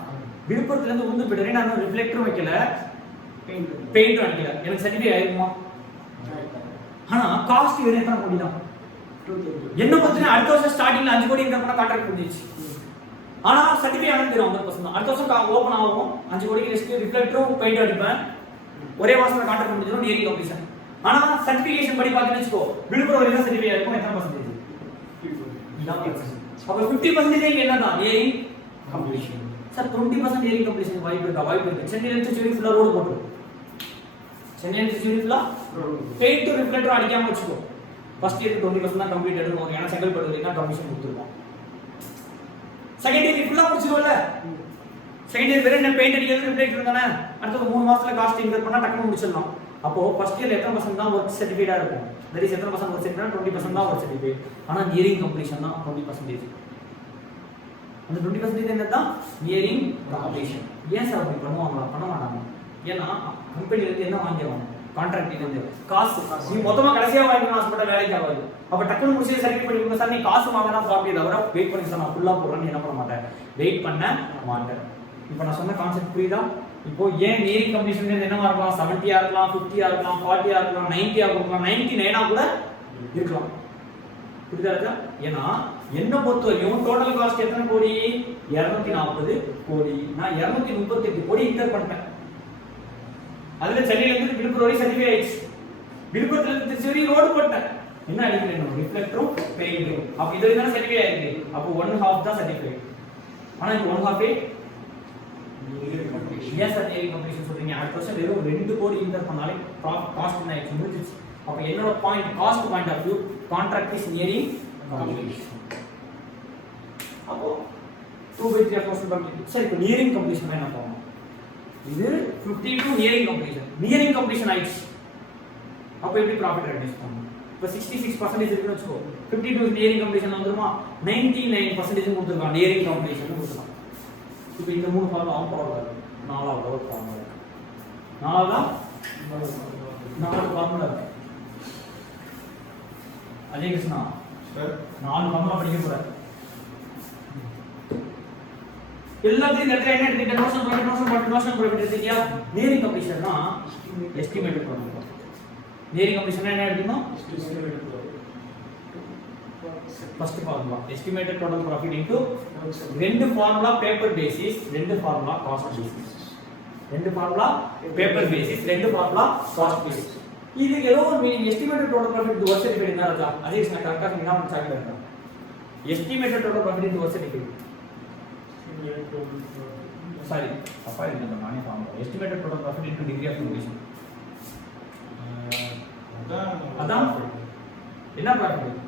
விழுப்புரத்துல இருந்து உந்து போயிட்டு நான் ரிஃப்ளெக்டரும் வைக்கல பெயிண்ட் வைக்கல. எனக்கு சர்டிஃபிகேட் ஆயிருக்குமா? ஆனா காஸ்ட் வெறும் எத்தனை கோடி தான்? என்ன பொறுத்தவரை அடுத்த வருஷம் ஸ்டார்டிங்ல 5 கோடி இன்கம் பண்ண கான்ட்ராக்ட் முடிஞ்சிச்சு. ஆனா சர்டிஃபை ஆனது 50% தான். அடுத்த வருஷம் ஓபன் ஆகும் 5 கோடிக்கு லிஸ்ட் ரிஃப்ளெக்டரும் பெயிண்ட் அடிப்பேன். ஒரே மாசத்துல கான்ட்ராக்ட் முடிஞ்சிடும் நியரிங் கம்ப்ளீஷன். ஆனா சர்டிஃபிகேஷன் படி பார்த்தீங்கன்னு வெச்சுக்கோ விழுப்புரம் வரைக்கும் சர்டிஃபை ஆயிருக்கும். எத்தனை பர்சன்டேஜ்? அப்ப 50% என்னதான் nearing completion. Sir 20% nearing completion வாய்ப்பு இருக்கா? வாய்ப்பு இருக்கு. சென்னையில இருந்து திருச்சி ஃபுல்லா ரோடு போட்டு சென்னையில இருந்து திருச்சி ஃபுல்லா பெயிண்ட் ரிஃப்ளெக்டர் அடிக்காம வெச்சுக்கோ. ஃபர்ஸ்ட் இயர் 20% தான் கம்ப்ளீட் எடுக்கணும். ஏன்னா செங்கல்பட்டு வரைக்கும் கமிஷன் கொடுத்துருக்கோம். செகண்ட் இயர் ஃபுல்லா முடிச்சிடுவல. செகண்ட் இயர் வெறும் என்ன பெயிண்ட் அடிக்கிறது ரிஃப்ளெக்டர் இருந்தானே அடுத்த 3 மாசத்துல காஸ்ட் இன்கம் பண்ணா டக்குனு முடிச்சிடலாம். அப்போ ஃபர்ஸ்ட் இயர்ல எத்தனை பர்சன்ட் தான் ஒர்க் சர்டிஃபிகேட்டா இருக்கும்? தட் இஸ் எத்தனை பர்சன்ட் ஒர்க் சர்டிஃபிகேட்? 20% தான் ஒர்க் சர்டிஃபிகேட். ஆனா நியரிங் கம்ப்ளீஷன் தான் 20%. அந்த 20% என்னதான் நியரிங் கம்ப்ளீஷன். ஏன் சார் அப்படி பண்ணுவாங்களா? பண்ண மாட்டாங்க. ஏன்னா கம்பெனில இருந்து என்ன வாங்குவாங்க? கான்ட்ராக்ட் இருந்து காசு. நீ மொத்தமா கடைசியா வாங்கிக்கணும் ஆசைப்பட்ட வேலைக்கு ஆகாது. அப்ப டக்குனு முடிச்சு சர்டிஃபிகேட் பண்ணி சார் நீ காசு வாங்கினா ப்ராஃபிட் தவிர வெயிட் பண்ணி சார் நான் ஃபுல்லா போடுறேன்னு என்ன பண்ண மாட்டேன், வெயிட் பண்ண மாட்டேன். இப்போ நான் சொன்ன கான்செப்ட் புரியுதா? இப்போ ஏன் நியரிங் கம்ப்ளீஷன் என்னவா இருக்கலாம்? 70 இருக்கலாம், 50 இருக்கலாம், 40 இருக்கலாம், 90 இருக்கலாம், 99 கூட இருக்கலாம். புரியுதா? ஏன்னா என்ன பொறுத்த வரைக்கும் டோட்டல் காஸ்ட் எத்தனை கோடி? 240 கோடி. நான் 238 கோடி இன்டர் பண்ணிட்டேன். அதுல சென்னையில இருந்து விழுப்புரம் வரை சர்டிஃபை ஆயிடுச்சு. விழுப்புரத்துல இருந்து திருச்சி வரை ரோடு போட்டேன். என்ன அடிக்கிறேன்? ரிஃப்ளெக்டரும் பெயிண்டும். அப்ப இது வரைக்கும் சர்டிஃபை ஆயிருக்கு. அப்போ 1/2 தான் சர்டிஃபை. ஆனா இது 1/2 ஏன் சார் நியரிங் கம்ப்ளீஷன் சொல்றீங்க? அடுத்த வருஷம் வெறும் 2 கோடி இன்டர் பண்ணாலே காஸ்ட் என்ன ஆயிடுச்சு? முடிஞ்சிச்சு. அப்ப என்னோட point cost point of view contract is nearing completion. அப்போ 2/3 ஆஃப் காஸ்ட் கம்ப்ளீட். சரி இப்போ நியரிங் கம்ப்ளீஷன் என்ன பண்ணணும்? இது 52 நியரிங் கம்ப்ளீஷன். நியரிங் கம்ப்ளீஷன் ஆயிடுச்சு. அப்ப எப்படி ப்ராஃபிட் ரெடியூஸ் பண்ணணும்? இப்போ 66% இருக்குன்னு வெச்சுக்கோ. 52 நியரிங் கம்ப்ளீஷன் வந்துருமா? 99% கொடுத்துருக்கான் நியரிங் கம்ப்ளீஷன் கொடுத்துருக்கான். இப்போ இந்த 3 ஃபார்முலா அவன் போடுறாரு. 4வது ஒரு ஃபார்முலா இருக்கு. 4 ஃபார்முலா இருக்கு. அஜய் கிருஷ்ணா சார் 4 ஃபார்முலா படிக்க போறாரு. எல்லாத்தையும் இந்த இடத்துல என்ன எடுத்துக்கிட்ட? நோஷன் ப்ராஃபிட் எடுத்துக்கியா? நியரிங் கம்ப்ளீஷன்னா எஸ்டிமேட் பண்ணணும். நியரிங் கம்ப்ளீஷன்னா என்ன எடுத்துக்கணும்? First formula estimated total profit into 2 formula paper basis, 2 formula cost basis. 2 formula paper basis, 2 formula cost basis. இது ஏதோ ஒரு மீனிங். எஸ்டிமேட்டட் டோட்டல் ப்ராஃபிட் இது ஒர்க் சர்டிஃபிகேட் என்ன ராஜா? அதே நான் கரெக்ட்டா சொன்னா நான் சாக்ல இருக்கேன். எஸ்டிமேட்டட் டோட்டல் ப்ராஃபிட் இது ஒர்க் சர்டிஃபிகேட். சாரி அப்பா என்ன நானே formula estimated total profit into degree of completion. அதான் என்ன ப்ராஃபிட்?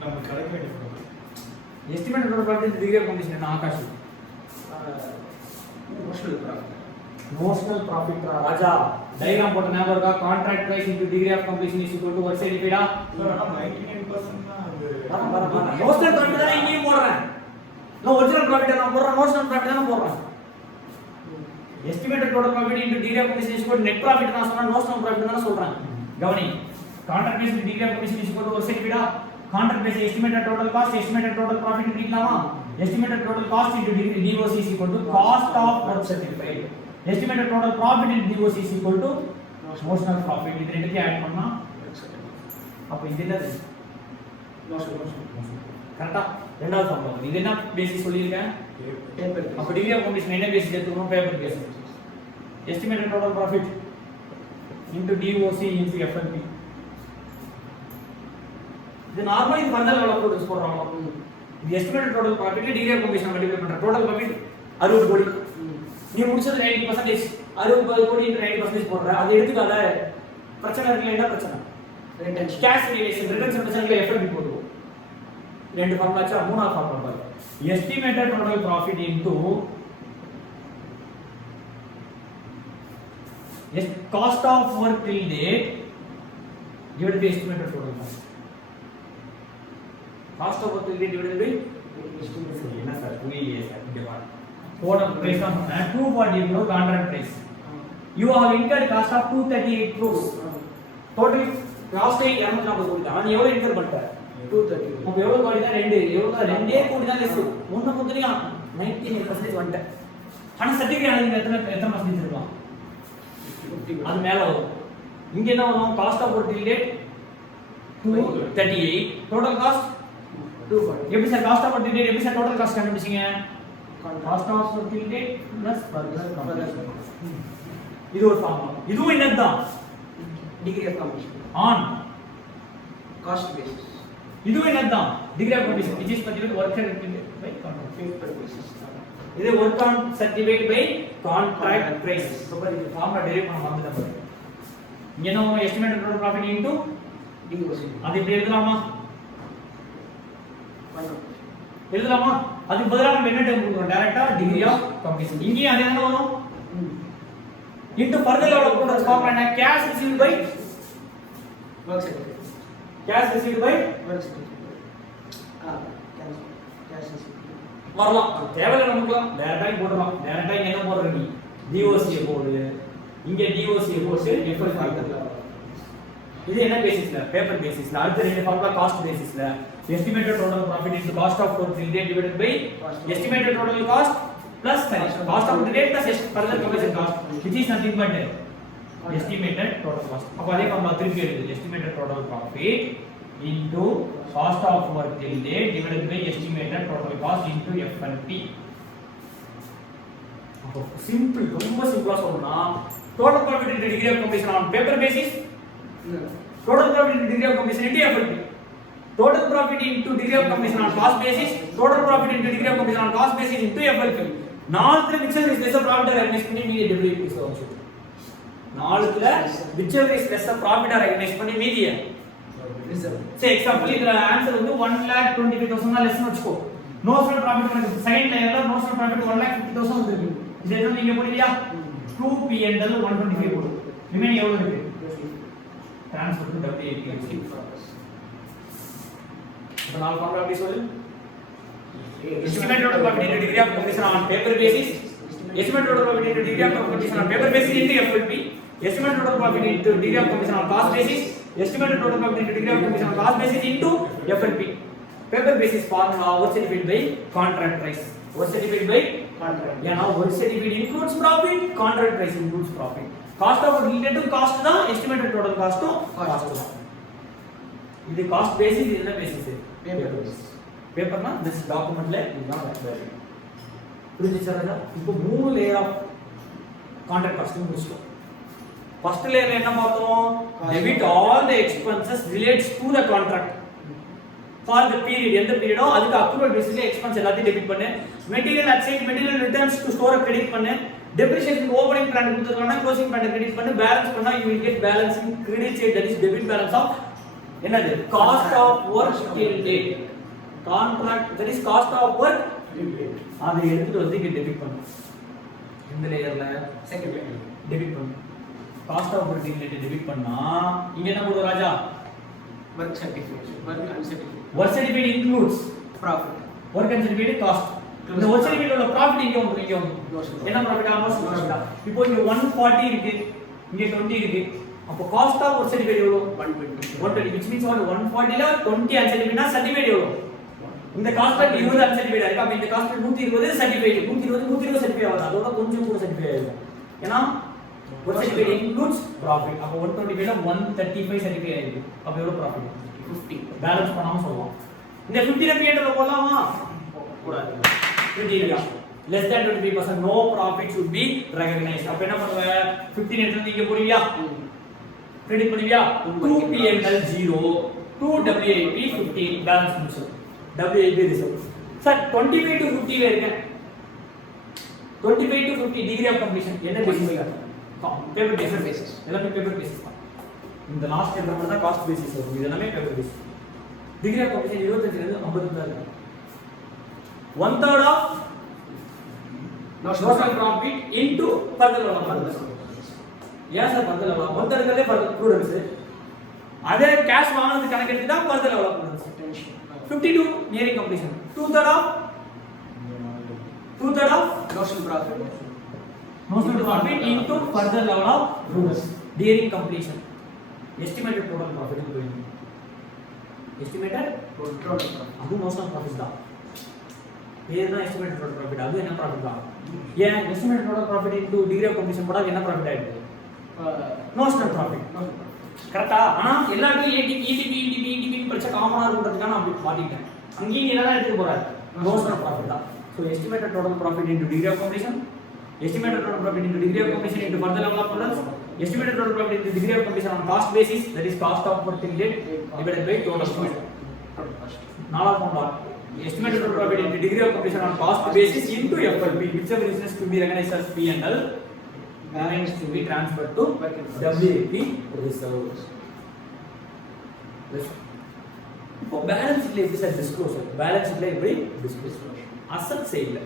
நம்ம கரெக்ட் பண்ணிட்டோம். Estimated total profit degree of completion என்ன ஆகாஷ்? நோஷனல் ப்ராஃபிட் ராஜா. டயகிராம் போட்ட ஞாபகம் இருக்கா? Contract price into degree of completion is equal to work சர்டிஃபிகேட்டா? சார் ஆனா 99% தான் அது நோஷனல் ப்ராஃபிட் தான் இங்கேயும் போடுறேன். நான் ஒரிஜினல் ப்ராஃபிட் நான் போடுறேன், நோஷனல் ப்ராஃபிட் தான் போடுறேன். Estimated total profit into degree of completion is equal net profit நான் சொன்னா நோஷனல் ப்ராஃபிட் தான் சொல்றேன். கவனி. Contract price into degree of completion is equal to work சர்டிஃபிகேட்டா? Contract price estimated total cost, estimated total profit பிரிக்கலாமா? Estimated total cost into DOC is equal to cost of work certificate. Estimated total profit into DOC is equal to notional profit. இது ரெண்டுத்தையும் ஆட் பண்ணா அப்ப இது என்னது? கரெக்ட்டா? ரெண்டாவது ஃபார்முலா. இது என்ன பேசிஸ் சொல்லிருக்கேன்? பேப்பர். அப்ப டிகிரி ஆஃப் கம்ப்ளீஷன் என்ன பேசிஸ் எடுத்துக்கணும்? Paper basis. Estimated total profit into DOC into FLP. இது நார்மலா இது ஃபர்தர் லெவல் அப்ரோச் போடுறாங்க. இது estimated total profit degree of completion multiply பண்ற டோட்டல் ப்ராஃபிட் 60 கோடி. நீ முடிச்சது 90%, 60 கோடி இன்டு 90% போடுற. அது எடுத்துக்காத. பிரச்சனை இருக்குல? என்ன பிரச்சனை? ரிட்டன்ஷன். கேஷ் ரிலேஷன் ரிட்டன்ஷன் பிரச்சனைல எஃப்எல்பி போடுவோம். ரெண்டு ஃபார்முலா ஆச்சா? மூணாவது ஃபார்முலா பாரு. Estimated total profit into cost of work till date divided by estimated total cost. Cost of work divided by estimated. என்ன சார் புரியலையே சார்? இங்க பாருங்க. total price of 240 crore contract price. You have incurred cost of 238 crores. Total cost 240 கோடி தான். நீ எவ்வளவு இன்கர் பண்ணிட்ட? 230. அப்ப எவ்வளவு கோடி தான்? 2. எவ்வளவு? 2 கோடி தான் லெஸ். ஒண்ணு பொறுத்தவரைக்கும் 98% வந்துட்ட. ஆனா சர்டிஃபிகேட் ஆனது எத்தனை பர்சன்டேஜ் இருக்கலாம்? அது மேல வரும். இங்க என்ன வரும் cost of work till date 238 total cost 240 எப்படி sir cost of work till date எப்படி சார் டோட்டல் காஸ்ட் கண்டுபிடிச்சீங்க cost of work till date plus further completion இது ஒரு ஃபார்முலா இதுவும் என்னதான் degree of completion on cost basis இதுவும் என்னதான் degree of completion which is certificate work certificate by contract paper basis இது work on certificate by contract price so இது ஃபார்முலா டெரைவ் பண்ண வந்துட்டோம் இங்க என்ன estimated total profit into DOC அது இப்படி எழுதலாமா பண்ணோம் எழுதலாமா அதுக்கு பதிலா நம்ம என்ன டைம் கொடுக்கிறோம் டைரக்டா டிகிரி ஆஃப் கம்ப்ளீஷன் இங்கேயும் அதே தான் வரும் into further level of product formula என்ன cash received by work certificate cash received by work certificate cash வரலாம் தேவையில்லை நமக்குலாம் டைரக்டா போடலாம் டைரக்டா இங்க என்ன போடுற நீ டிஓசி போடு இங்க டிஓசி போட்டு எஃப்எல் ஃபர்தர் இது என்ன பேசிஸ்ல பேப்பர் பேசிஸ்ல அடுத்த ரெண்டு ஃபார்முலா காஸ்ட் பேசிஸ்ல estimated total profit into cost of work divided by estimated total cost plus cost of the date plus further completion cost which is nothing but estimated total cost அப்ப அதே ஃபார்முலா திருப்பி எழுது estimated total profit into cost of work till date divided by estimated total cost into F&P அப்போ சிம்பிள் ரொம்ப சிம்பிளா சொல்லணும்னா total profit into degree of completion on paper basis total profit into degree of completion into F&P total profit into degree of completion on cost basis total profit into degree of completion on cost basis into F&P நாலுத்துல whichever is lesser profit or recognize பண்ணி மீதி டெபிட் பீஸ் ஆகும் நாலுத்துல whichever is lesser profit or recognize பண்ணி மீதிய ரிசர்வ் சே எக்ஸாம்பிள் இதுல ஆன்சர் வந்து 1,25,000 னா லெஸ் வெச்சுக்கோ நோஷனல் profit எனக்கு செகண்ட் லேயர்ல நோஷனல் profit 1,50,000 வந்திருக்கு இது என்ன நீங்க போடுவியா 2 P&L 125 போடு ரிமைனிங் எவ்வளவு இருக்கு ட்ரான்ஸ்ஃபர் டு WAP இப்ப நாலு ஃபார்முலா அப்படி சொல்லு estimated total profit into degree of completion on paper basis estimated total profit into degree of completion on paper basis into FLP estimated total profit into degree of completion on cost basis estimated total profit into degree of completion on cost basis into FLP paper basis formula work certificate by contract price work certificate by contract yeah now work certificate includes profit contract price includes profit cost of related to cost da estimated total cost to cost da இது காஸ்ட் பேசிஸ் இது என்ன பேசிஸ் பேப்பர் பேசிஸ் பேப்பர்னா திஸ் டாக்குமெண்ட்ல இதுதான் வேல்யூ புரிஞ்சுச்சா இப்போ மூணு லேயர் ஆஃப் கான்ட்ராக்ட் காஸ்ட் முடிச்சிட்டோம் ஃபர்ஸ்ட் லேயர்ல என்ன பார்த்தோம் debit all the expenses relates to the contract for the period எந்த பீரியடோ அதுக்கு அக்ரூவல் பேசிஸ்ல எக்ஸ்பென்ஸ் எல்லாத்தையும் டெபிட் பண்ணு material assign material returns to store credit பண்ணு டெப்ரிசியேஷன் ஓபனிங் பிளான் கொடுத்துருக்கானா க்ளோசிங் பிளான் கிரெடிட் பண்ணு பேலன்ஸ் பண்ணா you will get balancing credit side that is debit balance of என்னது cost of work till date contract that is cost of work அதை எடுத்துட்டு வந்து இங்க டெபிட் பண்ணு இந்த லேயர்ல செகண்ட் லேயர் டெபிட் பண்ணு cost of work till date debit பண்ணா இங்க என்ன போடுற ராஜா work certificate work and certificate work certificate includes profit work and certificate cost இந்த ஒர்க் சர்டிஃபிகேட் உள்ள ப்ராஃபிட் இங்க வந்து என்ன ப்ராஃபிட் ஆல்மோஸ்ட் ப்ராஃபிட் இப்போ இங்க 140 இருக்கு இங்க 20 இருக்கு அப்போ காஸ்ட் ஆஃப் ஒர்க் சர்டிஃபிகேட் எவ்வளவு 120 which means 140 ல 20 அண்ட் சர்டிஃபிகேட்னா சர்டிஃபிகேட் எவ்வளவு இந்த காஸ்ட் 20 அண்ட் சர்டிஃபிகேட் இருக்கு அப்ப இந்த காஸ்ட் 120 சர்டிஃபிகேட் 120 சர்டிஃபிகேட் ஆகும் அதோட கொஞ்சம் கூட சர்டிஃபிகேட் ஆகும் ஏனா ஒர்க் சர்டிஃபிகேட் இன்க்ளூட்ஸ் ப்ராஃபிட் அப்ப 125 ல 135 சர்டிஃபிகேட் ஆயிருக்கு அப்ப எவ்வளவு ப்ராஃபிட் 50 பேலன்ஸ் பண்ணாம சொல்லலாம் இந்த 50 ல P&L போடலாமா கூடாது 50 இல்ல less than 25% no profit should be recognized அப்ப என்ன பண்ணுவ 15 எடுத்து இங்க போடுவியா கிரெடிட் பண்ணுவியா 2 P&L 0 2 WAP 15 பேலன்ஸ் முடிச்சு WAP ரிசர்வ் சார் 25 to 50 ல இருக்கேன் 25 to 50 டிகிரி ஆஃப் கம்ப்ளீஷன் என்ன பேசிஸ் பேப்பர் பேசிஸ் எல்லாமே பேப்பர் பேசிஸ் தான் இந்த லாஸ்ட் இயர் மட்டும் தான் காஸ்ட் பேசிஸ் வரும் இது எல்லாமே paper basis degree of completion 25 ல இருந்து 50 தான் இருக்கு 1/3 of notional profit into further level of further yes sir further level of 1/3 கல்லே further prudence அதே கேஷ் வாங்குறது கணக்கு எடுத்துட்டா further level of prudence 52 nearing completion 2/3 of notional profit into further level of prudence nearing completion estimated total profit estimated total profit அது notional profit தான் இதுதான் estimated total profit அது என்ன profit தான் ஏன் estimated total profit into degree of completion போட்டா என்ன profit ஆயிடுது notional profit கரெக்டா? ஆனா எல்லாருக்கும் ETP படிச்சா காமனா இருக்குன்றதுக்காக நான் அப்படி மாத்திட்டேன். அங்கேயும் என்னதான் எடுத்துக்க போறாரு, நோஷனல் ப்ராஃபிட் தான். So estimated total profit into degree of completion, estimated total profit into degree of completion into further level of tolerance, estimated total profit into degree of completion on cost basis, that is cost of work till date divided by total cost. நாலாவது formula, estimated total profit into degree of completion on cost basis into FLP, whichever is to be recognized as P&L, balance to be transferred to WAP reserves. இப்போ பேலன்ஸ் ஷீட்ல எப்படி சார் டிஸ்க்ளோசர்? பேலன்ஸ் ஷீட்ல எப்படி டிஸ்க்ளோசர்? அசெட் சைடுல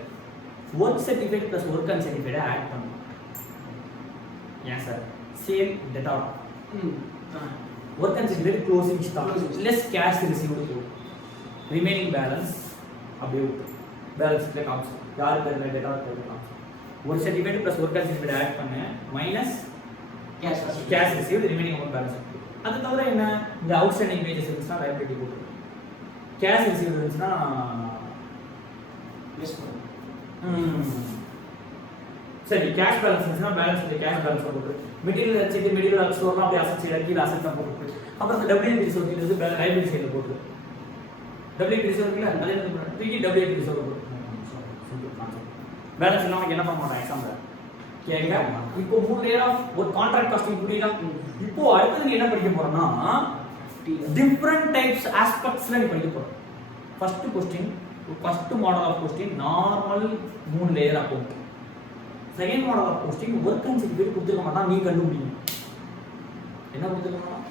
work certificate plus work and சர்டிஃபிகேட்டை ஆட் பண்ணணும். ஏன் sir? Sale debtor work and certificate closing stock less cash received போகும். ரிமைனிங் பேலன்ஸ் அப்படியே பேலன்ஸ் ஷீட்ல காமிச்சு யார் பேர்ல டெட்டார் பேர்ல காமிச்சு work certificate plus work and certificate add பண்ண minus cash received remaining amount balance. அது தவிர என்ன, இந்த அவுட்ஸ்டாண்டிங் பேஜஸ் இருந்துச்சுன்னா லைபிலிட்டி போட்டு, கேஷ் ரிசீவ்டு இருந்துச்சுன்னா சரி கேஷ் பேலன்ஸ் இருந்துச்சுன்னா பேலன்ஸ் இல்லை கேஷ் பேலன்ஸ் போட்டு, மெட்டீரியல் வச்சுட்டு மெட்டீரியல் ஸ்டோர்லாம் அப்படியே அசெட் சைடு கீழே அசெட் தான் போட்டு, அப்புறம் இந்த WIP ரிசர்வ் வந்து லைபிலிட்டி சைடில் போட்டு, WIP ரிசர்வ் இருக்குல்ல அதே தூக்கி WIP ரிசர்வ் போட்டு பேலன்ஸ் இல்லாமல் என்ன பண்ண மாட்டேன் எக்ஸாம்பிள் கேட்க. இப்போ 3 லேயர் ஆஃப் ஒரு கான்ட்ராக்ட் காஸ்டிங் புரியுதா? இப்போ அடுத்து நீ என்ன படிக்க போறோம்னா டிஃபரண்ட் டைப்ஸ் ஆஸ்பெக்ட்ஸ்ல நீ படிக்க போற. First question, first model of question normal 3 layer account. Second model of question work and certificate கொடுத்துக்க மாட்டான், நீ கண்டுபிடிக்கணும். என்ன கொடுத்துக்கணும்?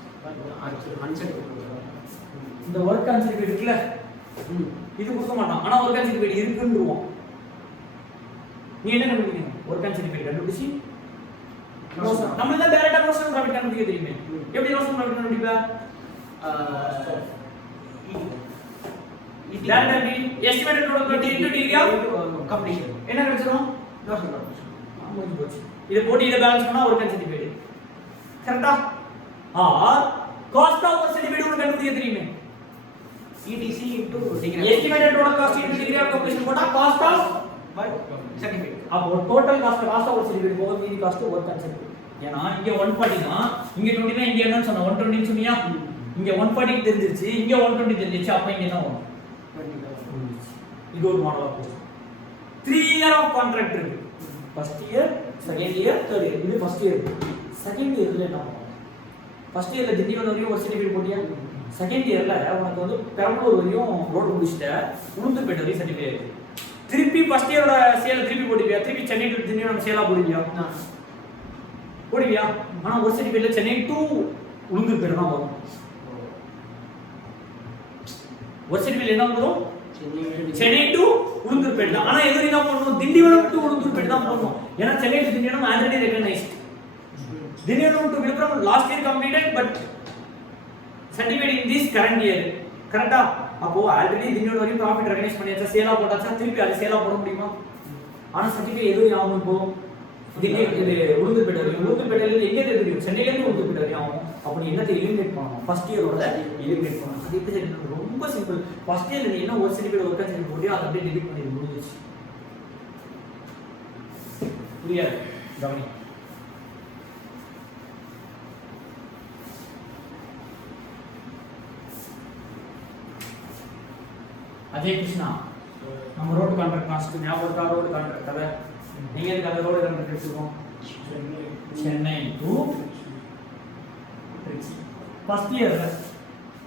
இந்த ஒர்க் அண்ட் சர்டிஃபிகேட் இருக்குல்ல இது கொடுக்க மாட்டான், ஆனா ஒர்க் அண்ட் சர்டிஃபிகேட் இருக்குன்றுவோம். நீ என்ன கண்டுபிடிக்கணும்? ஒர்க் அண்ட் சர்டிஃபிகேட் கண்டுபிடிச்சி நம்ம தான் டைரக்டா நோஷனல் ப்ராஃபிட் கண்டுபிடிக்க தெரியுமே. எப்படி நோஷனல் ப்ராஃபிட் கண்டுபிடிப்பா? Directly estimated total profit into degree of completion என்ன கிடைச்சிரும்? Notional profit. முடிஞ்சு போச்சு. இத போட்டு இத பேலன்ஸ் பண்ணா ஒர்க் அண்ட் சர்டிஃபிகேட் கரெக்ட்டா? காஸ்ட் ஆஃப் சர்டிஃபிகேட் உங்களுக்கு கண்டுபிடிக்க தெரியுமே. ETC into degree estimated total cost into degree of completion போட்டா காஸ்ட் ஆஃப் சர்டிஃபிகேட். அப்போ டோட்டல் காஸ்ட் ஆஃப் சர்டிஃபிகேட் போக மீதி காஸ்ட் ஒர்க் அண்ட் சர்டிஃபிகேட். ஏனா இங்க 140 தான், இங்க 20 தான், இங்க என்ன சொன்னா 120 ன்னு சொன்னியா? இங்க 140 தெரிஞ்சிருச்சு, இங்க 120 தெரிஞ்சிருச்சு, அப்ப இங்க என்ன வரும்? 20. இது ஒரு model of question. 3 year of contract இருக்கு. First year, second year, third year. இது ஃபர்ஸ்ட் இயர். செகண்ட் இயர்ல என்ன பண்ணுவோம்? ஃபர்ஸ்ட் இயர்ல திண்டிவனம் வரையும் ஒரு சர்டிஃபிகேட் போட்டியா? செகண்ட் இயர்ல உனக்கு வந்து பெரம்பலூர் வரையும் ரோட் முடிச்சிட்ட, உளுந்தூர்பேட்டை வரையும் சர்டிஃபிகேட் இருக்கு. திருப்பி ஃபர்ஸ்ட் இயரோட சேல திருப்பி போடுவியா? திருப்பி சென்னை டு திண்டிவனம் சேலா போடுவியா? போடுவியா? ஆனா ஒரு சர்டிஃபிகேட்ல சென்னை டு உளுந்தூர்பேட்டை தான் வரும். ஒரு சர்டிஃபிகேட் என்ன வரும்? சென்னை டு உளுந்தூர்பேட்டை தான். ஆனா எது என்ன பண்ணணும்? திண்டிவனம் டு உளுந்தூர்பேட்டை தான் போடணும். ஏன்னா Chennai to Tindivanam already recognised. Tindivanam to Villupuram last year completed but certificate in this current year. கரெக்ட்டா? அப்போ ஆல்ரெடி திண்டிவனம் வரையும் ப்ராஃபிட் ரெகக்னைஸ் பண்ணியாச்சா, சேலா போட்டாச்சா, திருப்பி அது சேலா போட முடியுமா? ஆனா சர்டிஃபிகேட் எது ஆகும்? இப்போ இது உளுந்தூர்பேட்டை வரையும், உளுந்தூர்பேட்டையில எங்க தெரியும்? சென்னையில இருந்து உளுந்தூர்பேட்டை வரையும் ஆகும். அப்போ நீ என்னத்தை எலிமினேட் பண்ணணும்? ஃபர்ஸ்ட் இயரோட எலிமினேட் பண்ணணும். அது எப்படி தெரியும்? ரொம்ப சிம்பிள். ஃபர்ஸ்ட் இயர்ல நீ என்ன ஒரு சர்டிஃபிகேட் ஒர்க் அண்ட் சர்டிஃபிகேட் போட்டியோ அதை அப்படியே டெலிட் பண்ணி முடிஞ்சிச்சு. புரியாது? கவனி. अजय कृष्णा நம்ம ரோட் கான்ட்ராக்ட் காஸ்ட் ஞாபகம் இருக்கா? ரோட் கான்ட்ராக்ட் கதை நீங்க எதுக்கு அந்த ரோட் கான்ட்ராக்ட் எடுத்துக்கோம்? சென்னை டு திருச்சி. ஃபர்ஸ்ட் இயர்ல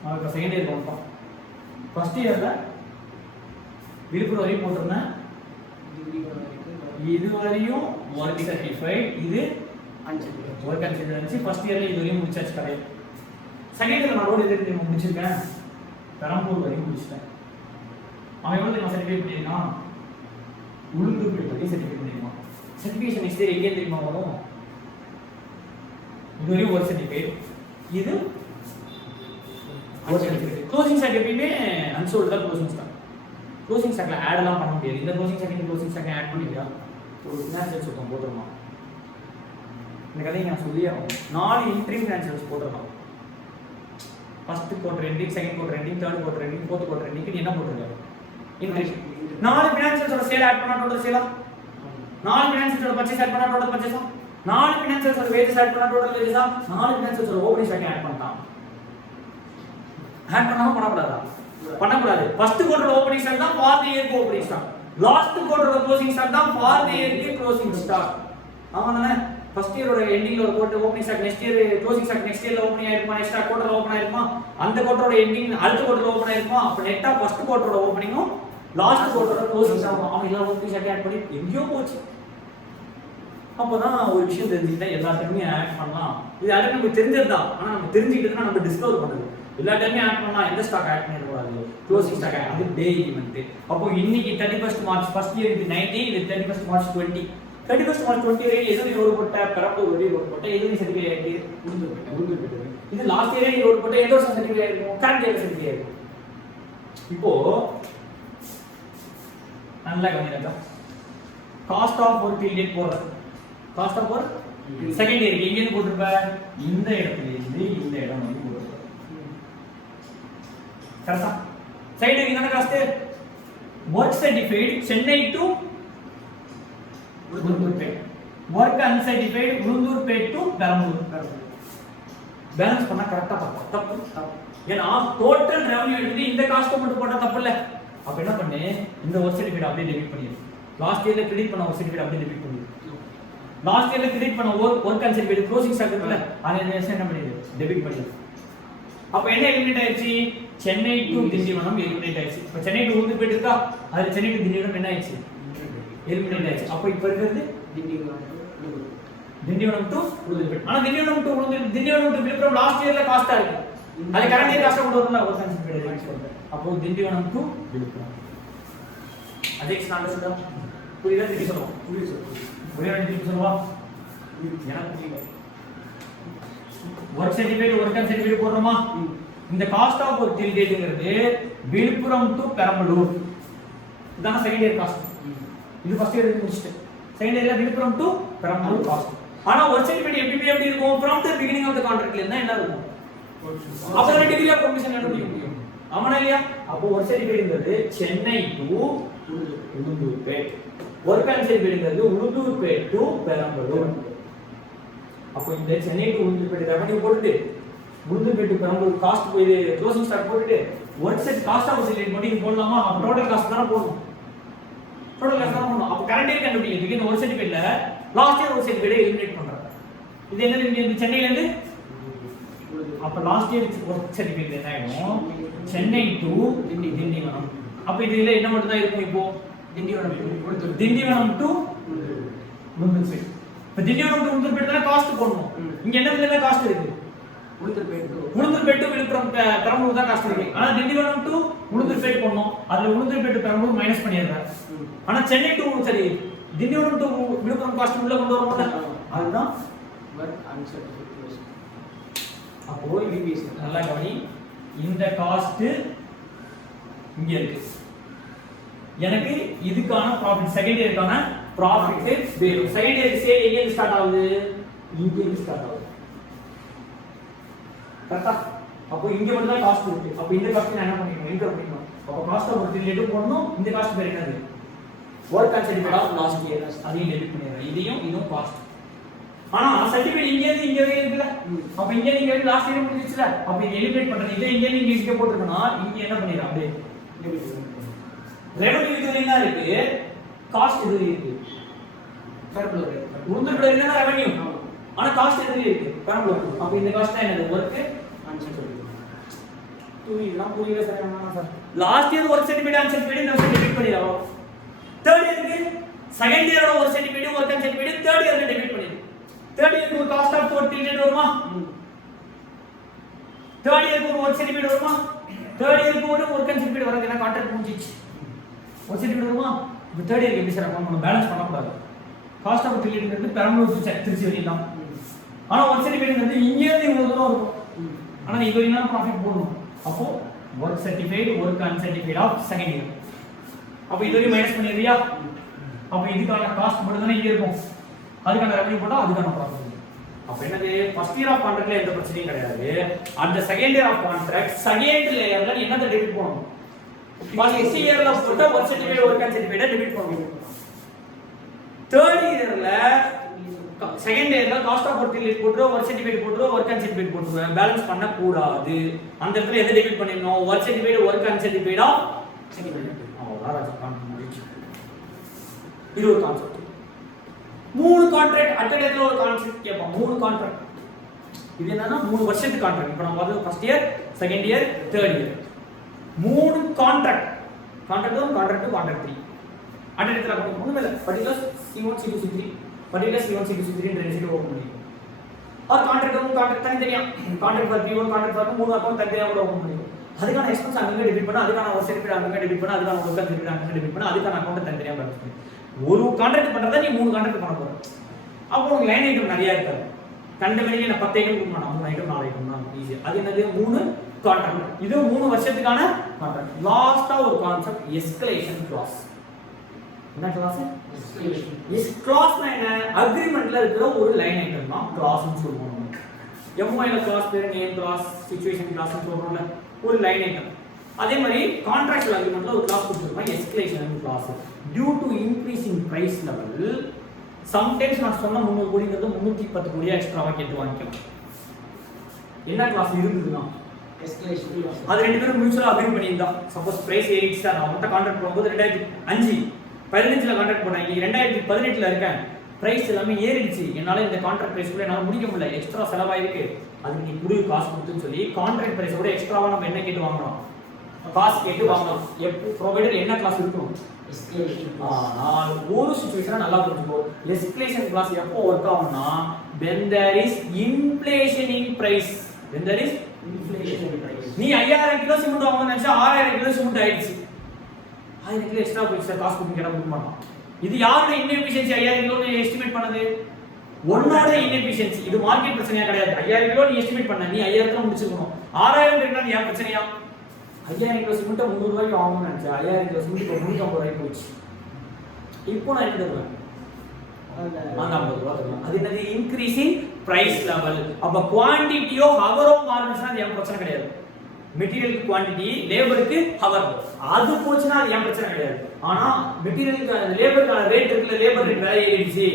நமக்கு செகண்ட் இயர் போட்டோம். ஃபர்ஸ்ட் இயர்ல விழுப்புரம் வரையும் போட்டிருந்தேன், இது வரையும் ஒர்க் சர்டிஃபைட், இது ஒர்க் அண்ட் சர்டிஃபைட் இருந்துச்சு. ஃபர்ஸ்ட் இயர்ல இது வரையும் முடிச்சாச்சு கடை. செகண்ட் இயர்ல நான் ரோடு எது தெரியுமா முடிச்சிருக்கேன்? பெரம்பலூர் வரையும் முடிச்சிட்டேன். அவன் எவ்வளோ தெரியுமா சர்டிஃபிகேட் பண்ணியிருக்கான்? உளுந்தூர்பேட்டை வரையும் சர்டிஃபிகேட் பண்ணியிருக்கான். சர்டிஃபிகேஷன் நெக்ஸ்ட் இயர் எங்கே தெரியுமா வரும்? இது வரையும் ஒரு சர்டிஃபிகேட், இது ஒரு சர்டிஃபிகேட். க்ளோசிங் ஸ்டாக் எப்பயுமே அன்சோல்டு தான் க்ளோசிங் ஸ்டாக். க்ளோசிங் ஸ்டாக்ல ஆட் எல்லாம் பண்ண முடியாது. இந்த க்ளோசிங் ஸ்டாக் இந்த க்ளோசிங் ஸ்டாக் ஆட் பண்ணியா ஒரு ஃபினான்ஷியல் சுத்தம் போட்டுருமா? இந்த கதையை நான் சொல்லி 4 இன்ட்ரீம் ஃபினான்ஷியல்ஸ் போட்டுருக்கோம். First quarter ending, second quarter ending, third quarter ending, fourth quarter ending. நீ என்ன போட்டுருக்க? இன்ட்ரீம். 4 ஃபினான்ஷியல்ஸோட சேல் ஆட் பண்ணா டோட்டல் சேலா? 4 ஃபினான்ஷியல்ஸோட பர்ச்சேஸ் ஆட் பண்ணா டோட்டல் பர்ச்சேஸா? 4 ஃபினான்ஷியல்ஸோட வேஜஸ் ஆட் பண்ணா டோட்டல் வேஜஸா? 4 ஃபினான்ஷியல்ஸோட ஓப்பனிங் ஸ்டாக் ஆட் பண்ணா ஆட் பண்ணாம பண்ணக்கூடாதா? பண்ணக்கூடாது. ஃபர்ஸ்ட் குவார்டர் ஓபனிங் ஸ்டாக் தான் ஃபார் தி இயருக்கு opening stock. Last quarter closing stock தான் ஃபார் தி இயருக்கு க்ளோசிங் ஸ்டாக். ஆமாதானே? ஃபர்ஸ்ட் இயரோட எண்டிங்ல ஒரு quarter opening stock next year closing stock next இயர்ல ஓபனிங் ஆயிருமா, நெக்ஸ்ட் குவார்டர்ல ஓபன் ஆயிருமா, அந்த குவார்டரோட எண்டிங் அடுத்த குவார்டர்ல ஓபன் ஆயிருமா, அப்ப நெட்டா ஃபர்ஸ்ட் குவார்டரோட ஓபனிங்கும் லாஸ்ட் குவார்டரோட க்ளோசிங் ஸ்டாக் அவன் எல்லாம் ஓபனிங் ஸ்டாக் ஆட் பண்ணி எங்கேயோ போச்சு. அப்போதான் ஒரு விஷயம் தெரிஞ்சுக்கிட்டா எல்லாத்துக்குமே ஆட் பண்ணலாம். இது ஆல்ரெடி நமக்கு தெரிஞ்சதுதான், ஆனா நம்ம தெரிஞ்சுக்கிட்டதுன்னா நம்ம டிஸ்கவர் பண்ணுது. எல்லா டைமே ஆட் பண்ணலாம். எந்த ஸ்டாக் ஆட் பண்ணிடக்கூடாது? க்ளோசிங் ஸ்டாக் அது டே ஈவெண்ட். அப்போ இன்னைக்கு 31st மார்ச் ஃபர்ஸ்ட் இயர் இது 19, இது 31st மார்ச் 20. 31st மார்ச் 20 வரைக்கும் எது ரோடு போட்ட பெரம்பூர் வரையும் ரோடு போட்ட எது சர்டிஃபிகேட் ஆயிருக்கு. இது லாஸ்ட் இயரே ரோடு போட்ட எந்த வருஷம் சர்டிஃபிகேட் ஆயிருக்கும்? கரண்ட் இயர் சர்டிஃபிகேட் ஆயிருக்கும். இப்போ நல்லா கவனிங்க. Cost of work till date போடுறது. காஸ்ட் ஆஃப் ஒர்க் செகண்ட் இயருக்கு எங்க இருந்து போட்டுருப்ப? இந்த இடத்துல இருந்து இந்த இடம் வரைக்கும் போட்டுருப்ப. கரெக்டா? சைடு என்ன cost? Work certified Chennai to Ulundurpet, work uncertified Ulundurpet to Perambalur. Balance பண்ணா கரெக்டா பார்த்தா தப்பு. ஏன்னா டோட்டல் ரெவென்யூ எடுத்து இந்த காஸ்ட் மட்டும் போட்டா தப்பு இல்ல. அப்ப என்ன பண்ணு, இந்த ஒர்க் சர்டிஃபிகேட் அப்படியே டெபிட் பண்ணிடு. லாஸ்ட் இயர்ல கிரெடிட் பண்ண ஒர்க் சர்டிஃபிகேட் அப்படியே டெபிட் பண்ணிடு. லாஸ்ட் இயர்ல கிரெடிட் பண்ண ஒர்க் அன்சர்டிஃபிகேட் க்ளோசிங் ஸ்டாக் இருக்குல்ல, அதை என்ன பண்ணிடு? டெபிட் பண்ணிடு. அப்ப என்ன எலிமினேட் ஆயிடுச்சு? சென்னை டு திண்டிவனம் எலிமினேட் ஆயிடுச்சு. இப்ப சென்னை டு உளுந்தூர்பேட் இருக்கா, அதுல சென்னை டு திண்டிவனம் என்ன ஆயிடுச்சு? எலிமினேட் ஆயிடுச்சு. அப்ப இப்ப இருக்கிறது திண்டிவனம் டு உளுந்தூர்பேட். ஆனா திண்டிவனம் டு விழுப்புரம் லாஸ்ட் இயர்ல காஸ்டா இருக்கு. அது கரண்ட் இயர் காஸ்டா கொண்டு வரல ஒரு கன்சிடர். அப்போ திண்டிவனம் டு விழுப்புரம். அதே ஸ்டாண்டர்ட்ஸ் தான். புரியல? திருப்பி சொல்லுவோம். திருப்பி சொல்லுவா. எனக்கு புரியல. ஒர்க் சர்டிஃபிகேட் ஒர்க் சர்டிஃபிகேட் போடுறோமா? இந்த காஸ்ட் ஆஃப் ஒர்க் டில் டேட்ங்கிறது விழுப்புரம் டு பெரம்பலூர். இதான செகண்ட் இயர் காஸ்ட். இது ஃபர்ஸ்ட் இயர் முடிச்சிட்டு செகண்ட் இயர்ல விழுப்புரம் டு பெரம்பலூர் காஸ்ட். ஆனா ஒர்க் சர்டிஃபிகேட் எப்படி இருக்கும்? From the beginning of the கான்ட்ராக்ட்ல இருந்தா என்ன இருக்கும்? அப்போ டிகிரி ஆஃப் கமிஷன் கண்டுபிடிக்க முடியும். ஆமானா இல்லையா? அப்போ ஒர்க் சர்டிஃபிகேட்ங்கிறது சென்னை டு உளுந்தூர்பேட், ஒர்க் சர்டிஃபிகேட்ங்கிறது உளுந்தூர்பேட் டு பெரம்பலூர். அப்போ இந்த சென்னை டு உளுந்தூர்பேட் ரெவென்யூ போட்டுட்டு உளுந்தூர்பேட் டு பெரம்பலூர் காஸ்ட் போய் க்ளோசிங் ஸ்டாக் போட்டுட்டு work set cost of certificate மட்டும் இது போடலாமா? அப்ப டோட்டல் காஸ்ட் தான போடணும். டோட்டல் காஸ்ட் தான் போடணும். அப்ப கரண்ட் இயர் கண்டுபிடிக்கிறதுக்கு இந்த ஒர்க் சர்டிஃபிகேட்ல last year work certificate eliminate பண்றாங்க. இது என்னது? இந்த சென்னையில இருந்து அப்ப லாஸ்ட் இயர் ஒர்க் சர்டிஃபிகேட் என்ன ஆகும்? சென்னை டு திண்டிவனம். அப்ப இதுல என்ன மட்டும் தான் இருக்கும்? இப்போ திண்டிவனம் டு உளுந்தூர்பேட். இப்ப திண்டிவனம் டு உளுந்தூர்பேட் தான் காஸ்ட் போடணும். இங்க என்ன விதத்துல காஸ்ட் இருக்கு? உளுந்தூர்பேட் டு விழுப்புரம் பெரம்பலூர் தான் காஸ்ட் இருக்கு. ஆனா திண்டிவனம் டு உளுந்தூர்பேட் போடணும். அதுல உளுந்தூர்பேட் டு பெரம்பலூர் மைனஸ் பண்ணிடுறாங்க. ஆனா சென்னை டு சரி திண்டிவனம் டு விழுப்புரம் காஸ்ட் உள்ள கொண்டு வரணும்ல, அதுதான் ஒர்க் அன்சர்டிஃபைட். அப்போ யூபிஎஸ் நல்லா கவனி. இந்த காஸ்ட் இங்க இருக்கு. எனக்கு இதுக்கான ப்ராஃபிட் செகண்ட் இயருக்கான ப்ராஃபிட் வேணும். செகண்ட் இயர் சேல் எங்க ஸ்டார்ட் ஆகுது? இங்க இருந்து ஸ்டார்ட் ஆகுது. கரெக்ட்டா? அப்போ இங்க மட்டும் தான் காஸ்ட் இருக்கு. அப்போ இந்த காஸ்ட் நான் என்ன பண்ணிக்கணும்? என்டர் பண்ணிக்கணும். அப்போ காஸ்ட் ஆஃப் ரிலேட்டிவ் போடணும். இந்த காஸ்ட் பேர் என்னது? Work certificate of last year. அதையும் டெபிட் பண்ணிடுறேன். இதுவும் காஸ்ட். ஆனா சர்டிஃபிகேட் இங்க இருந்து இங்க வரைக்கும் இருக்குல. அப்ப இங்க நீங்க லாஸ்ட் இயர் முடிஞ்சிச்சுல. அப்ப இத எலிமினேட் பண்றது. இத இங்க நீங்க இங்க போட்டுறனா இங்க என்ன பண்ணிரலாம்? அப்படியே ரெவென்யூ இது என்ன இருக்கு? காஸ்ட் இது இருக்கு. பெரம்பலூர் உளுந்தூர்பேட் என்ன ரெவென்யூ? ஆனா காஸ்ட் இது இருக்கு பெரம்பலூர். அப்ப இந்த காஸ்ட் தான் என்னது? Work uncertified. இதெல்லாம் புரியல சார். என்ன sir? Last year work certificate uncertified நம்ம டெபிட் பண்ணிடலாம். தேர்ட் இயருக்கு செகண்ட் இயரோட work certificate work uncertified third இயர்ல டெபிட் பண்ணிடலாம். தேர்ட் இயருக்கு ஒரு காஸ்ட் ஆஃப் ஒர்க் டில் வருமா? தேர்ட் இயருக்கு ஒரு ஒர்க் சர்டிஃபிகேட் வருமா? தேர்ட் இயருக்கு ஒரு ஒர்க் சர்டிஃபிகேட் வரதுனா கான்ட்ராக்ட் முடிஞ்சிச்சு. ஒர்க் சர்டிஃபிகேட் வருமா? இப்போ தேர்ட் இயருக்கு எப்படி சார் அக்கவுண்ட் பண்ண பேலன்ஸ் பண்ண கூடாது. காஸ்ட் ஆஃப் டில்ங்கிறது பெரம்பலூர் டு திருச்சி வரையும் தான். ஆனா ஒர்க் சர்டிஃபிகேட் வந்து இங்க இருந்து இவ்வளவு தூரம் இருக்கும். ஆனா இது வரையும் ப்ராஃபிட் போடணும். அப்போ work certified work uncertified of second year. அப்போ இது வரையும் மைனஸ் பண்ணிடுறியா? அப்போ இதுக்கான காஸ்ட் மட்டும் தானே இங்க இருக்கும். அதுக்கான ரெவென்யூ போட்டா அதுக்கான ப்ராஃபிட். அப்ப என்னது? ஃபர்ஸ்ட் இயர் ஆஃப் கான்ட்ராக்ட்ல எந்த பிரச்சனையும் கிடையாது. அந்த second year of contract second லேயர்ல என்னத டெபிட் பண்ணணும்? ஃபர்ஸ்ட் இயர்ல போட்ட work certificate work certificate debit பண்ணணும். தேர்ட் இயர்ல செகண்ட் இயர்ல காஸ்ட் ஆஃப் ஒர்க் லிஸ்ட் போட்டுருவோம், ஒர்க் சர்டிஃபிகேட் போட்டுருவோம், ஒர்க் அண்ட் சர்டிஃபிகேட் போட்டுருவேன். பேலன்ஸ் பண்ண கூடாது. அந்த இடத்துல எதை டெபிட் பண்ணிடணும்? Work certificate, work and certificate of certificate. அவ்வளவுதான் ராஜா கான்செப்ட். இது ஒரு கான்செப்ட். 3 கான்ட்ராக்ட் அட் a டைம்ல ஒரு கான்செப்ட் கேட்பான். 3 கான்ட்ராக்ட். இது என்னன்னா 3 வருஷத்துக்கு கான்ட்ராக்ட். இப்போ நம்ம பார்த்தது first year, second year, third year. 3 contract. Contract 1, contract 2, contract 3. At a டைம்ல போட்டு ஒண்ணுமே இல்ல. Particular C1 C2 C3 particular C1 C2 C3 ன்ற ரெண்டு சைடு ஓபன் பண்ணிக்கலாம். ஆர் கான்ட்ராக்ட் 1 கான்ட்ராக்ட் தனித்தனியா contract for P1 contract for 3 account தனித்தனியா கூட ஓபன் பண்ணிக்கலாம். அதுக்கான எக்ஸ்பென்ஸ் அங்கங்க டெபிட் பண்ணா, அதுக்கான ஒரு சர்டிஃபிகேட் அங்கங்க டெபிட் பண்ணா, அதுக்கான ஒரு சர்டிஃபிகேட் அங்கங்க டெபிட் பண்ணா, அதுக்கான அக்கவுண்ட் தனித்தனியா பேலன்ஸ் பண்ணி ஒரு கான்ட்ராக்ட் பண்றதா நீ 3 கான்ட்ராக்ட் பண்ண போற. அப்போ உங்களுக்கு லைன் ஐட்டம் நிறைய இருக்காது. கண்ட வெளியே நான் 10 ஐட்டம் கொடுக்க மாட்டேன். 3 ஐட்டம் 4 ஐட்டம் தான் ஈஸியா. அது என்னது? 3 கான்ட்ராக்ட். இது 3 வருஷத்துக்கான கான்ட்ராக்ட். லாஸ்டா ஒரு கான்செப்ட் எஸ்கலேஷன் கிளாஸ். என்ன கிளாஸ்? எஸ்கலேஷன். எஸ் கிளாஸ்னா என்ன? அக்ரிமெண்ட்ல இருக்கிற ஒரு லைன் ஐட்டம் தான் கிளாஸ்னு சொல்லுவோம். எம்ஓல கிளாஸ் பேர் நேம் கிளாஸ், சிச்சுவேஷன் கிளாஸ்னு சொல்றோம்ல, ஒரு லைன் ஐட்டம். அதே மாதிரி கான்ட்ராக்சுவல் அக்ரிமெண்ட்ல ஒரு கிளாஸ் கொடுத்துருப்பாங்க escalation clause. Due to increase in price level sometimes நான் சொன்ன 300 கோடிங்கிறது 310 கோடியா எக்ஸ்ட்ராவா கேட்டு வாங்கிக்கலாம். என்ன கிளாஸ் இருந்ததுன்னா எஸ்கலேஷன் கிளாஸ். அது ரெண்டு பேரும் மியூச்சுவலா அக்ரி பண்ணியிருந்தா. சப்போஸ் பிரைஸ் ஏறிடுச்சா, நான் மட்டும் கான்ட்ராக்ட் பண்ணும்போது 2005 15ல கான்ட்ராக்ட் பண்ணேன், 2018ல இருக்கேன், பிரைஸ் எல்லாமே ஏறிடுச்சு, என்னால இந்த கான்ட்ராக்ட் பிரைஸ் கூட என்னால முடிக்க முடியல, எக்ஸ்ட்ரா செலவாயிருக்கு, அதுக்கு நீ புது காசு கொடுத்துன்னு சொல்லி கான்ட்ராக்ட் பிரைஸோட எக்ஸ்ட்ராவா நம்ம என்ன கேட்டு வாங்குறோம்? காசு கேட்டு வாங்கணும். ப்ரொவைடர் என்ன கிளாஸ் இருக்கும்? எஸ்கலேஷன். நான் ஒரு சிச்சுவேஷனை நல்லா புரிஞ்சுக்கோ. எஸ்கலேஷன் கிளாஸ் எப்போ ஒர்க் ஆகும்னா when there is inflation in price. when there is inflation in price. நீ 5000 கிலோ சிமெண்ட் வாங்கணும்னு நினைச்சா 6000 கிலோ சிமெண்ட் ஆயிடுச்சு. 1000 கிலோ எக்ஸ்ட்ரா போய் சார் காசு கொடுங்க கேட்டா கொடுக்க மாட்டான். இது யாரோட இன்எஃபிஷியன்சி? 5000 கிலோ நீ எஸ்டிமேட் பண்ணது ஒன்னோட இன்எஃபிஷியன்சி. இது மார்க்கெட் பிரச்சனையா கிடையாது. 5000 கிலோ நீ எஸ்டிமேட் பண்ண, நீ 5000 கிலோ முடிச்சிருக்கணும். 6000 கிலோ நீ ஏன் பிரச்சனையா? 5000 கிலோ சிமெண்ட் 300 ரூபாய்க்கு வாங்கணும்னு நினைச்சேன், 5000 கிலோ சிமெண்ட் இப்போ 350 ரூபாய்க்கு போச்சு. இப்போ நான் என்ன தருவேன்? 50 ரூபாய் தருவேன். அது என்னது? Increasing price level. அப்ப குவாண்டிட்டியோ ஹவரோ மாறுச்சுன்னா அது என் பிரச்சனை கிடையாது. மெட்டீரியலுக்கு குவாண்டிட்டி, லேபருக்கு ஹவர், அது போச்சுன்னா அது என் பிரச்சனை கிடையாது. ஆனா மெட்டீரியலுக்கு லேபருக்கான ரேட் இருக்குல்ல, லேபர் ரேட் விலை ஏறிடுச்சு,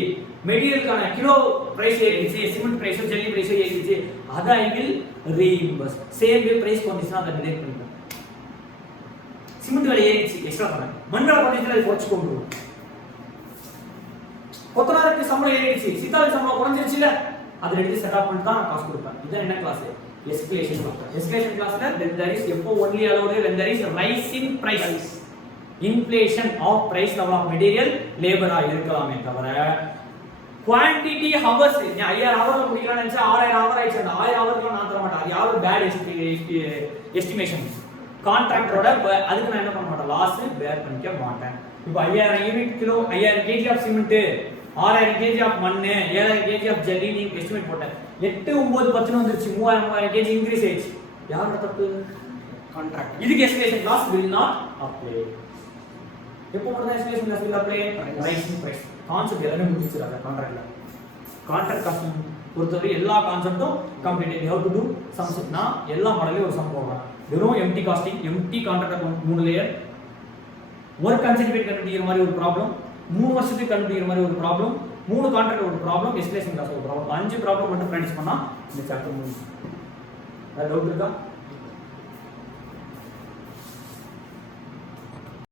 மெட்டீரியலுக்கான கிலோ பிரைஸ் ஏறிடுச்சு, சிமெண்ட் பிரைஸ் ஜல்லி பிரைஸ் ஏறிடுச்சு, அதை I will reimburse. Same way price வந்துச்சுன்னா அதை டிடெக்ட் பண்ணிக்கலாம். சிமெண்ட் விலை ஏறிடுச்சு, எக்ஸ்ட்ரா பண்ண மண்வள பத்திரத்தில் அதை குறைச்சு கொண்டு வரும். கொத்தனாருக்கு சம்பளம் ஏறிடுச்சு, சித்தாளுக்கு சம்பளம் குறைஞ்சிருச்சுல, அதை எடுத்து செட்டப் பண்ணிட்டு தான் நான் காசு கொடுப்பேன். இதுதான் என்ன கிளாஸ்? Escalation clause. எஸ்கலேஷன் கிளாஸ்ல when there is எப்போ only allowed when there is rise in price, inflation of price level of material, labor ஆ இருக்கலாமே தவிர குவாண்டிட்டி ஹவர்ஸ் நீ 5000 ஹவர்ல முடிக்கலாம்னு நினைச்சா 6000 ஹவர் ஆயிடுச்சு. அந்த 1000 ஹவருக்கு நான் தர மாட்டேன். அது யாரும் பேட் எஸ்டிமேஷன் கான்ட்ராக்டரோட. அதுக்கு நான் என்ன பண்ண மாட்டேன்? லாஸ் பேர் பண்ணிக்க மாட்டேன். இப்போ 5000 unit kilo, 5000 KG of cement, 6000 KG of மண்ணு, 7000 கேஜி ஆஃப் ஜல்லி நீ எஸ்டிமேட் போட்டேன். 8 9 10 வந்துருச்சு, 3000 கேஜி இன்க்ரீஸ் ஆயிடுச்சு. யாரோட தப்பு? கான்ட்ராக்ட். இதுக்கு escalation clause will not apply. எப்போ மட்டும் escalation clause will apply? Rising price. Concept எல்லாமே முடிச்சிராங்க கான்ட்ராக்ட்ல. கான்ட்ராக்ட் காஸ்டிங் பொறுத்தவரை எல்லா கான்செப்ட்டும் complete. You have to do sums. நான் எல்லா மாடலையும் ஒரு சம் போடுறேன். வெறும் எம்டி காஸ்டிங், எம்டி contract account 3 layer, work concept கண்டுபிடிக்கிற மாதிரி ஒரு ப்ராப்ளம், 3 வருஷத்துக்கு கண்டுபிடிக்கிற மாதிரி ஒரு ப்ராப்ளம், 3 கான்ட்ராக்ட் ஒரு ப்ராப்ளம், எஸ்கலேஷன் கிளாஸ் ஒரு ப்ராப்ளம். 5 ப்ராப்ளம் மட்டும் ப்ராக்டிஸ் பண்ணா இந்த சாப்டர் முடிஞ்சு. வேற டவுட் இருக்கா?